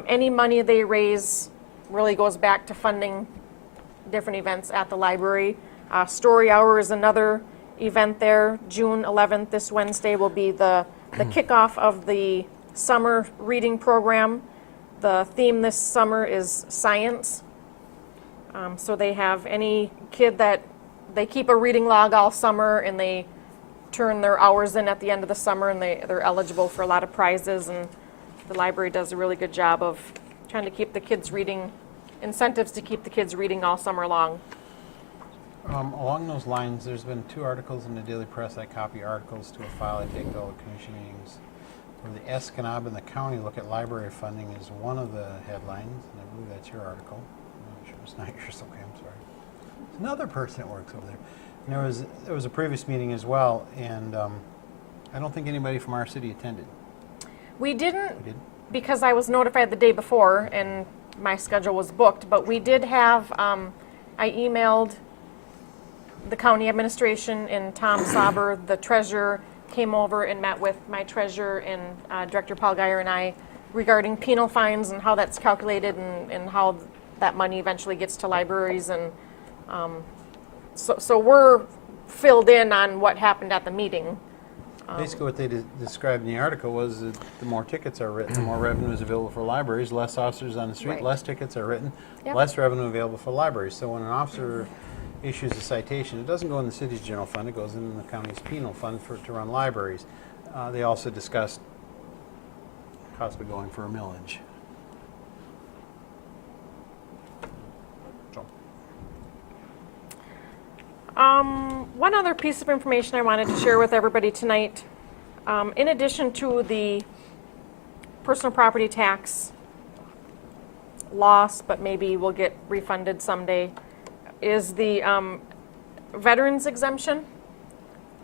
Any money they raise really goes back to funding different events at the library. Story Hour is another event there. June 11th, this Wednesday, will be the kickoff of the summer reading program. The theme this summer is science. So they have any kid that they keep a reading log all summer, and they turn their hours in at the end of the summer, and they're eligible for a lot of prizes, and the library does a really good job of trying to keep the kids reading, incentives to keep the kids reading all summer long. Along those lines, there's been 2 articles in the Daily Press. I copy articles to a file I take to all the commission meetings for the Escanaba and the county look at library funding is one of the headlines, and I believe that's your article. I'm not sure it's not yours, okay, I'm sorry. It's another person that works over there. And there was a previous meeting as well, and I don't think anybody from our city attended. We didn't, We did? because I was notified the day before and my schedule was booked, but we did have, I emailed the county administration and Tom Sauber, the treasurer, came over and met with my treasurer and Director Paul Geyer and I regarding penal fines and how that's calculated and how that money eventually gets to libraries. And so we're filled in on what happened at the meeting. Basically, what they described in the article was that the more tickets are written, the more revenue is available for libraries, less officers on the street, Right. less tickets are written, Yep. less revenue available for libraries. So when an officer issues a citation, it doesn't go in the city's general fund, it goes in the county's penal fund to run libraries. They also discussed possibly going for a millage. So, One other piece of information I wanted to share with everybody tonight, in addition to the personal property tax loss, but maybe we'll get refunded someday, is the veterans exemption.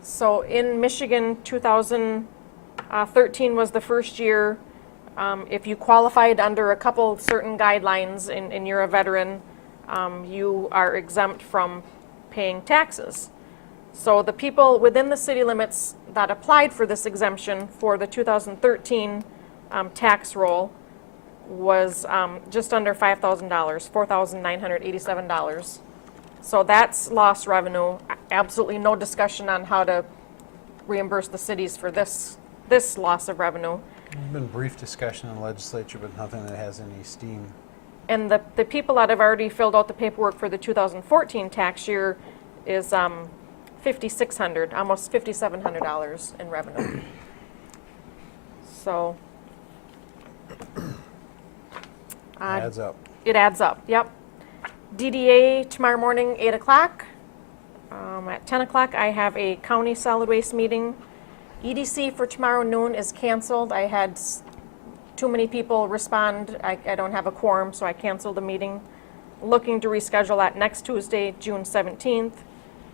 So in Michigan, 2013 was the first year. If you qualified under a couple certain guidelines and you're a veteran, you are exempt from paying taxes. So the people within the city limits that applied for this exemption for the 2013 tax roll was just under $5,000, $4,987. So that's lost revenue. Absolutely no discussion on how to reimburse the cities for this loss of revenue. there's been brief discussion in the legislature, but nothing that has any steam. And the people that have already filled out the paperwork for the 2014 tax year is $5,600, almost $5,700 in revenue. So Adds up. it adds up, yep. DDA tomorrow morning, 8 o'clock. At 10 o'clock, I have a county solid waste meeting. EDC for tomorrow noon is canceled. I had too many people respond. I don't have a quorum, so I canceled the meeting. Looking to reschedule that next Tuesday, June 17th,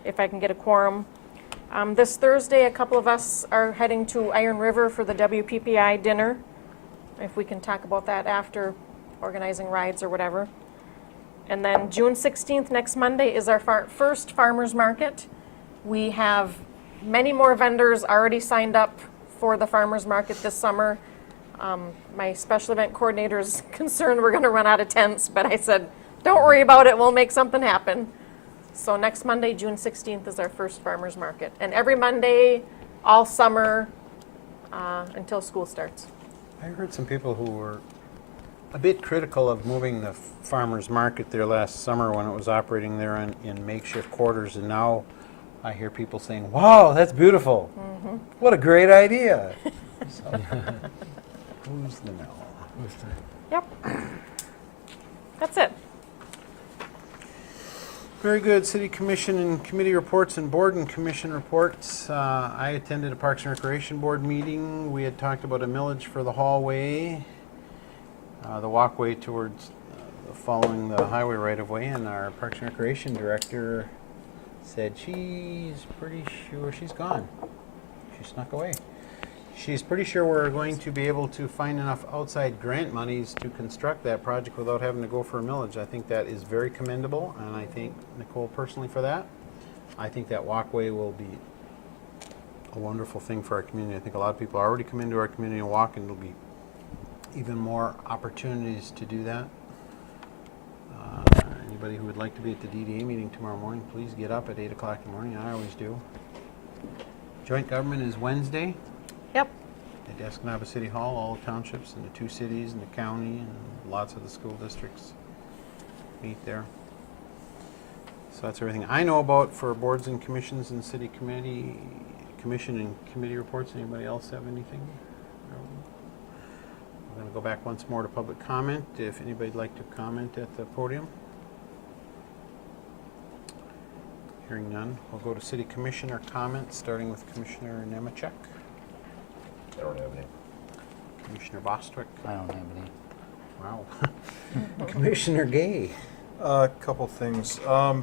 if I can get a quorum. This Thursday, a couple of us are heading to Iron River for the WPPI dinner. If we can talk about that after organizing rides or whatever. And then June 16th, next Monday, is our first farmers market. We have many more vendors already signed up for the farmers market this summer. My special event coordinator is concerned we're going to run out of tents, but I said, don't worry about it, we'll make something happen. So next Monday, June 16th, is our first farmers market. And every Monday, all summer, until school starts. I heard some people who were a bit critical of moving the farmer's market there last summer when it was operating there in makeshift quarters, and now I hear people saying, wow, that's beautiful. Mm-hmm. What a great idea. So, who's the no? Yep. That's it. Very good. City Commission and committee reports and board and commission reports. I attended a Parks and Recreation Board meeting. We had talked about a millage for the hallway, the walkway towards following the highway right-of-way, and our Parks and Recreation Director said she's pretty sure she's gone. She snuck away. She's pretty sure we're going to be able to find enough outside grant monies to construct that project without having to go for a millage. I think that is very commendable, and I thank Nicole personally for that. I think that walkway will be a wonderful thing for our community. I think a lot of people already come into our community and walk, and there'll be even more opportunities to do that. Anybody who would like to be at the DDA meeting tomorrow morning, please get up at 8 o'clock in the morning. I always do. Joint government is Wednesday. Yep. At Escanaba City Hall, all the townships and the two cities and the county and lots of the school districts meet there. So that's everything I know about for boards and commissions and city committee, commission and committee reports. Anybody else have anything? No? We're going to go back once more to public comment. If anybody'd like to comment at the podium. Hearing none, we'll go to city commissioner comments, starting with Commissioner Nemechek. I don't have any. Commissioner Bostwick? I don't have any. Wow. Commissioner Gay? A couple things. I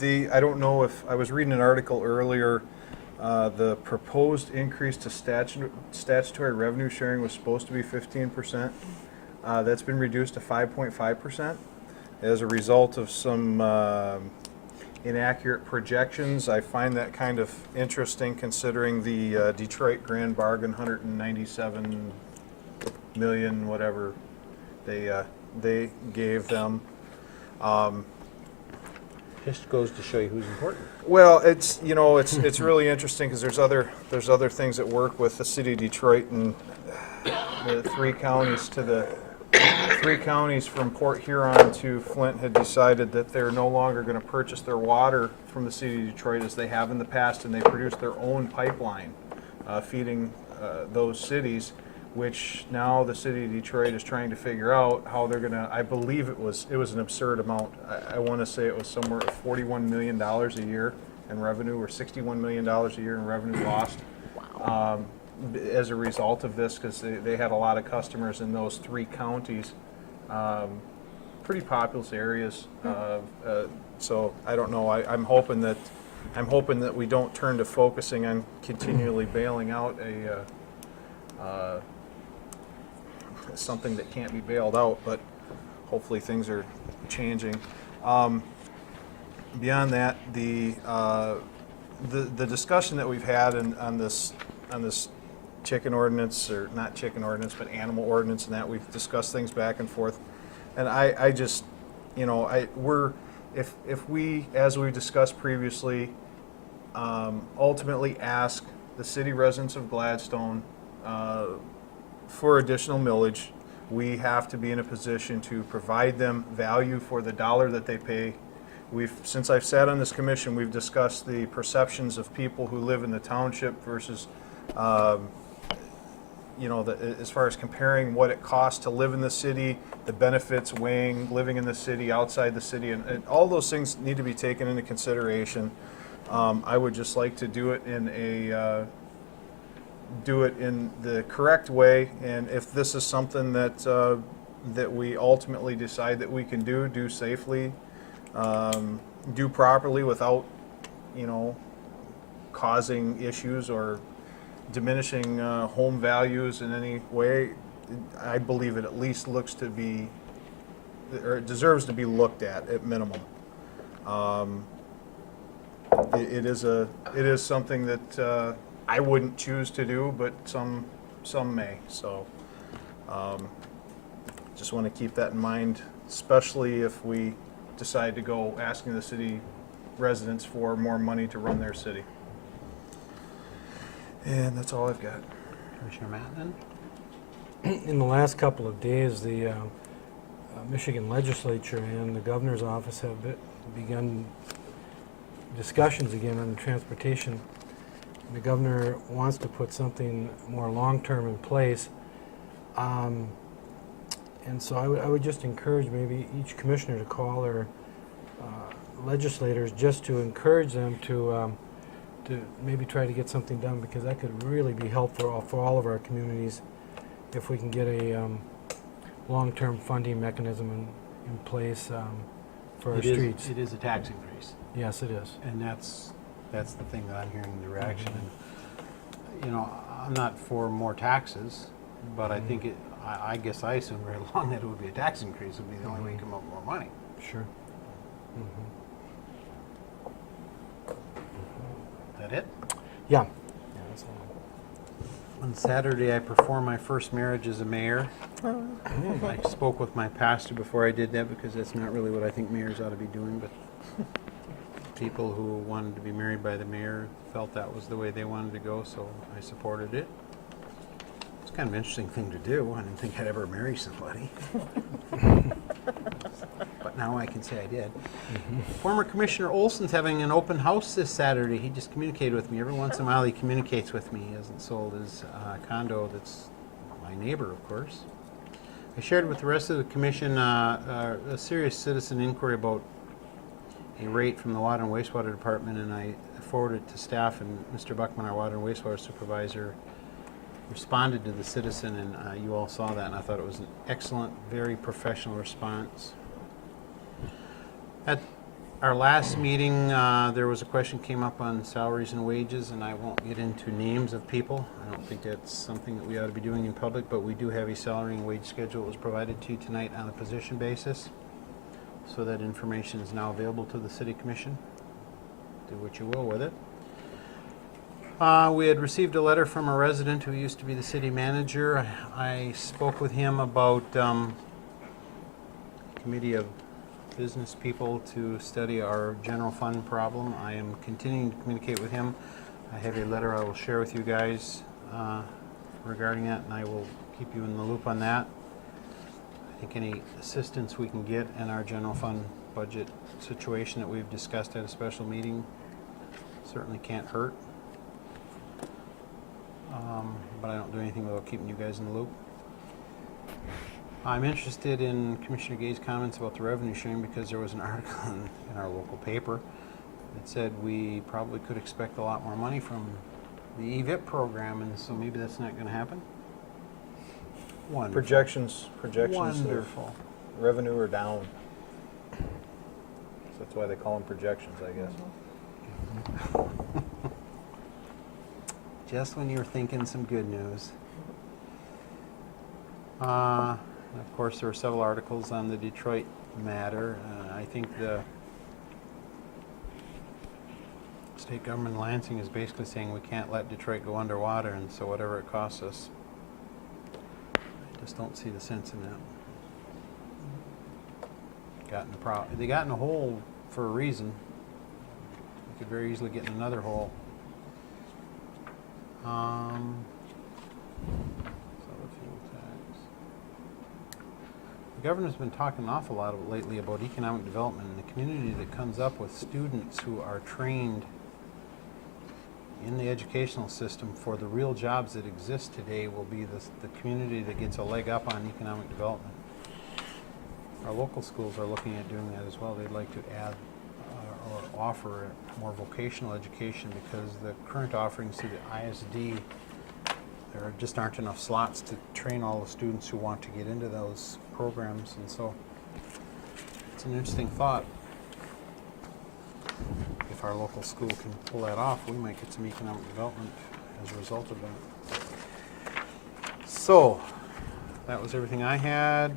don't know if, I was reading an article earlier, the proposed increase to statutory revenue sharing was supposed to be 15%. That's been reduced to 5.5% as a result of some inaccurate projections. I find that kind of interesting considering the Detroit Grand Bargain 197 million, whatever they gave them. Just goes to show you who's important. Well, it's it's really interesting because there's other things that work with the city of Detroit and the three counties from Port Huron to Flint had decided that they're no longer going to purchase their water from the city of Detroit as they have in the past, and they produce their own pipeline feeding those cities, which now the city of Detroit is trying to figure out how they're going to, I believe it was an absurd amount. I want to say it was somewhere at $41 million a year in revenue, or $61 million a year in revenue lost. As a result of this, because they had a lot of customers in those three counties, pretty populous areas. So I don't know. I'm hoping that we don't turn to focusing on continually bailing out something that can't be bailed out. But hopefully things are changing. Beyond that, the discussion that we've had on this chicken ordinance, or not chicken ordinance, but animal ordinance, and that we've discussed things back and forth. And I just, if we, as we discussed previously, ultimately ask the city residents of Gladstone for additional millage, we have to be in a position to provide them value for the dollar that they pay. Since I've sat on this commission, we've discussed the perceptions of people who live in the township versus as far as comparing what it costs to live in the city, the benefits weighing living in the city, outside the city, and all those things need to be taken into consideration. I would just like to do it in the correct way, and if this is something that we ultimately decide that we can do safely, do properly without, causing issues or diminishing home values in any way, I believe it at least looks to be, or it deserves to be looked at minimum. It is something that I wouldn't choose to do, but some may. So just want to keep that in mind, especially if we decide to go asking the city residents for more money to run their city. And that's all I've got. Commissioner Mattson? In the last couple of days, the Michigan legislature and the governor's office have begun discussions again on transportation. The governor wants to put something more long-term in place. And so I would just encourage maybe each commissioner to call their legislators just to encourage them to maybe try to get something done, because that could really be helpful for all of our communities if we can get a long-term funding mechanism in place for our streets. It is a tax increase. Yes, it is. And that's the thing that I'm hearing the reaction. And, I'm not for more taxes, but I think I guess I assume right along that it would be a tax increase would be the only way to come up with more money. Sure. Is that it? Yeah. That's all. On Saturday, I performed my first marriage as a mayor. I spoke with my pastor before I did that, because that's not really what I think mayors ought to be doing, but people who wanted to be married by the mayor felt that was the way they wanted to go, so I supported it. It's kind of an interesting thing to do. I didn't think I'd ever marry somebody. But now I can say I did. Former Commissioner Olson's having an open house this Saturday. He just communicated with me. Every once in a while he communicates with me. He hasn't sold his condo. That's my neighbor, of course. I shared with the rest of the commission a serious citizen inquiry about a rate from the Water and Wastewater Department, and I forwarded it to staff, and Mr. Buckman, our Water and Wastewater Supervisor, responded to the citizen, and you all saw that, and I thought it was an excellent, very professional response. At our last meeting, there was a question came up on salaries and wages, and I won't get into names of people. I don't think that's something that we ought to be doing in public, but we do have a salary and wage schedule that was provided to you tonight on a position basis. So that information is now available to the City Commission. Do what you will with it. We had received a letter from a resident who used to be the city manager. I spoke with him about committee of business people to study our general fund problem. I am continuing to communicate with him. I have a letter I will share with you guys regarding that, and I will keep you in the loop on that. I think any assistance we can get in our general fund budget situation that we've discussed at a special meeting certainly can't hurt. But I don't do anything without keeping you guys in the loop. I'm interested in Commissioner Gay's comments about the revenue sharing because there was an article in our local paper that said we probably could expect a lot more money from the EVIP program, and so maybe that's not going to happen. Wonderful. Projections Wonderful. of revenue are down. So that's why they call them projections, I guess. Just when you're thinking some good news. Of course, there were several articles on the Detroit matter. I think the state government in Lansing is basically saying we can't let Detroit go underwater, and so whatever it costs us. I just don't see the sense in that. They got in a hole for a reason. They could very easily get in another hole. The governor's been talking an awful lot lately about economic development, and the community that comes up with students who are trained in the educational system for the real jobs that exist today will be the community that gets a leg up on economic development. Our local schools are looking at doing that as well. They'd like to add or offer more vocational education because the current offerings through the ISD, there just aren't enough slots to train all the students who want to get into those programs, and so it's an interesting thought. If our local school can pull that off, we might get some economic development as a result of that. So, that was everything I had.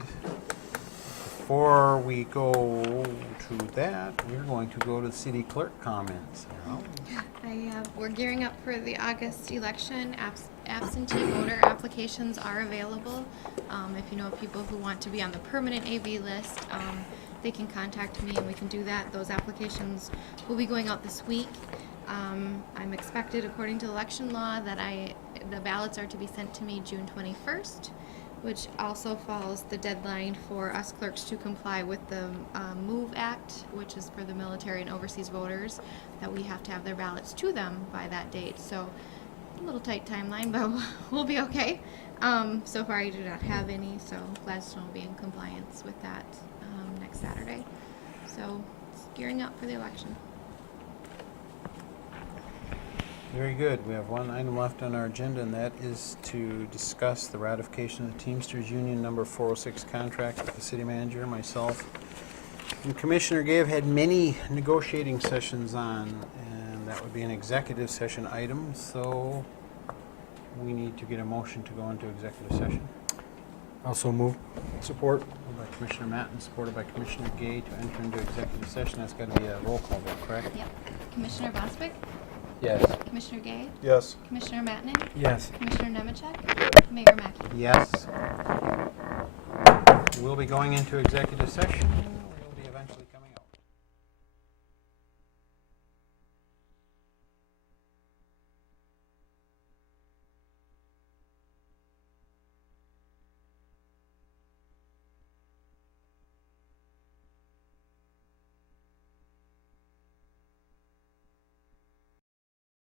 Before we go to that, we're going to go to the city clerk comments. We're gearing up for the August election. Absentee voter applications are available. If you know people who want to be on the permanent AV list, they can contact me and we can do that. Those applications will be going out this week. I'm expected, according to election law, that the ballots are to be sent to me June 21st, which also follows the deadline for us clerks to comply with the MOVE Act, which is for the military and overseas voters, that we have to have their ballots to them by that date. So a little tight timeline, but we'll be okay. So far I do not have any, so Gladstone will be in compliance with that next Saturday. So it's gearing up for the election. Very good. We have one item left on our agenda, and that is to discuss the ratification of the Teamsters Union number 406 contract with the city manager, myself, and Commissioner Gay have had many negotiating sessions on, and that would be an executive session item, so we need to get a motion to go into executive session. Also move. Support. Moved by Commissioner Matten, supported by Commissioner Gay to enter into executive session. That's got to be a roll call vote, correct? Yep. Commissioner Bostwick? Yes. Commissioner Gay? Yes. Commissioner Mattinen? Yes. Commissioner Nemechek? Mayor Mackey? Yes. We'll be going into executive session.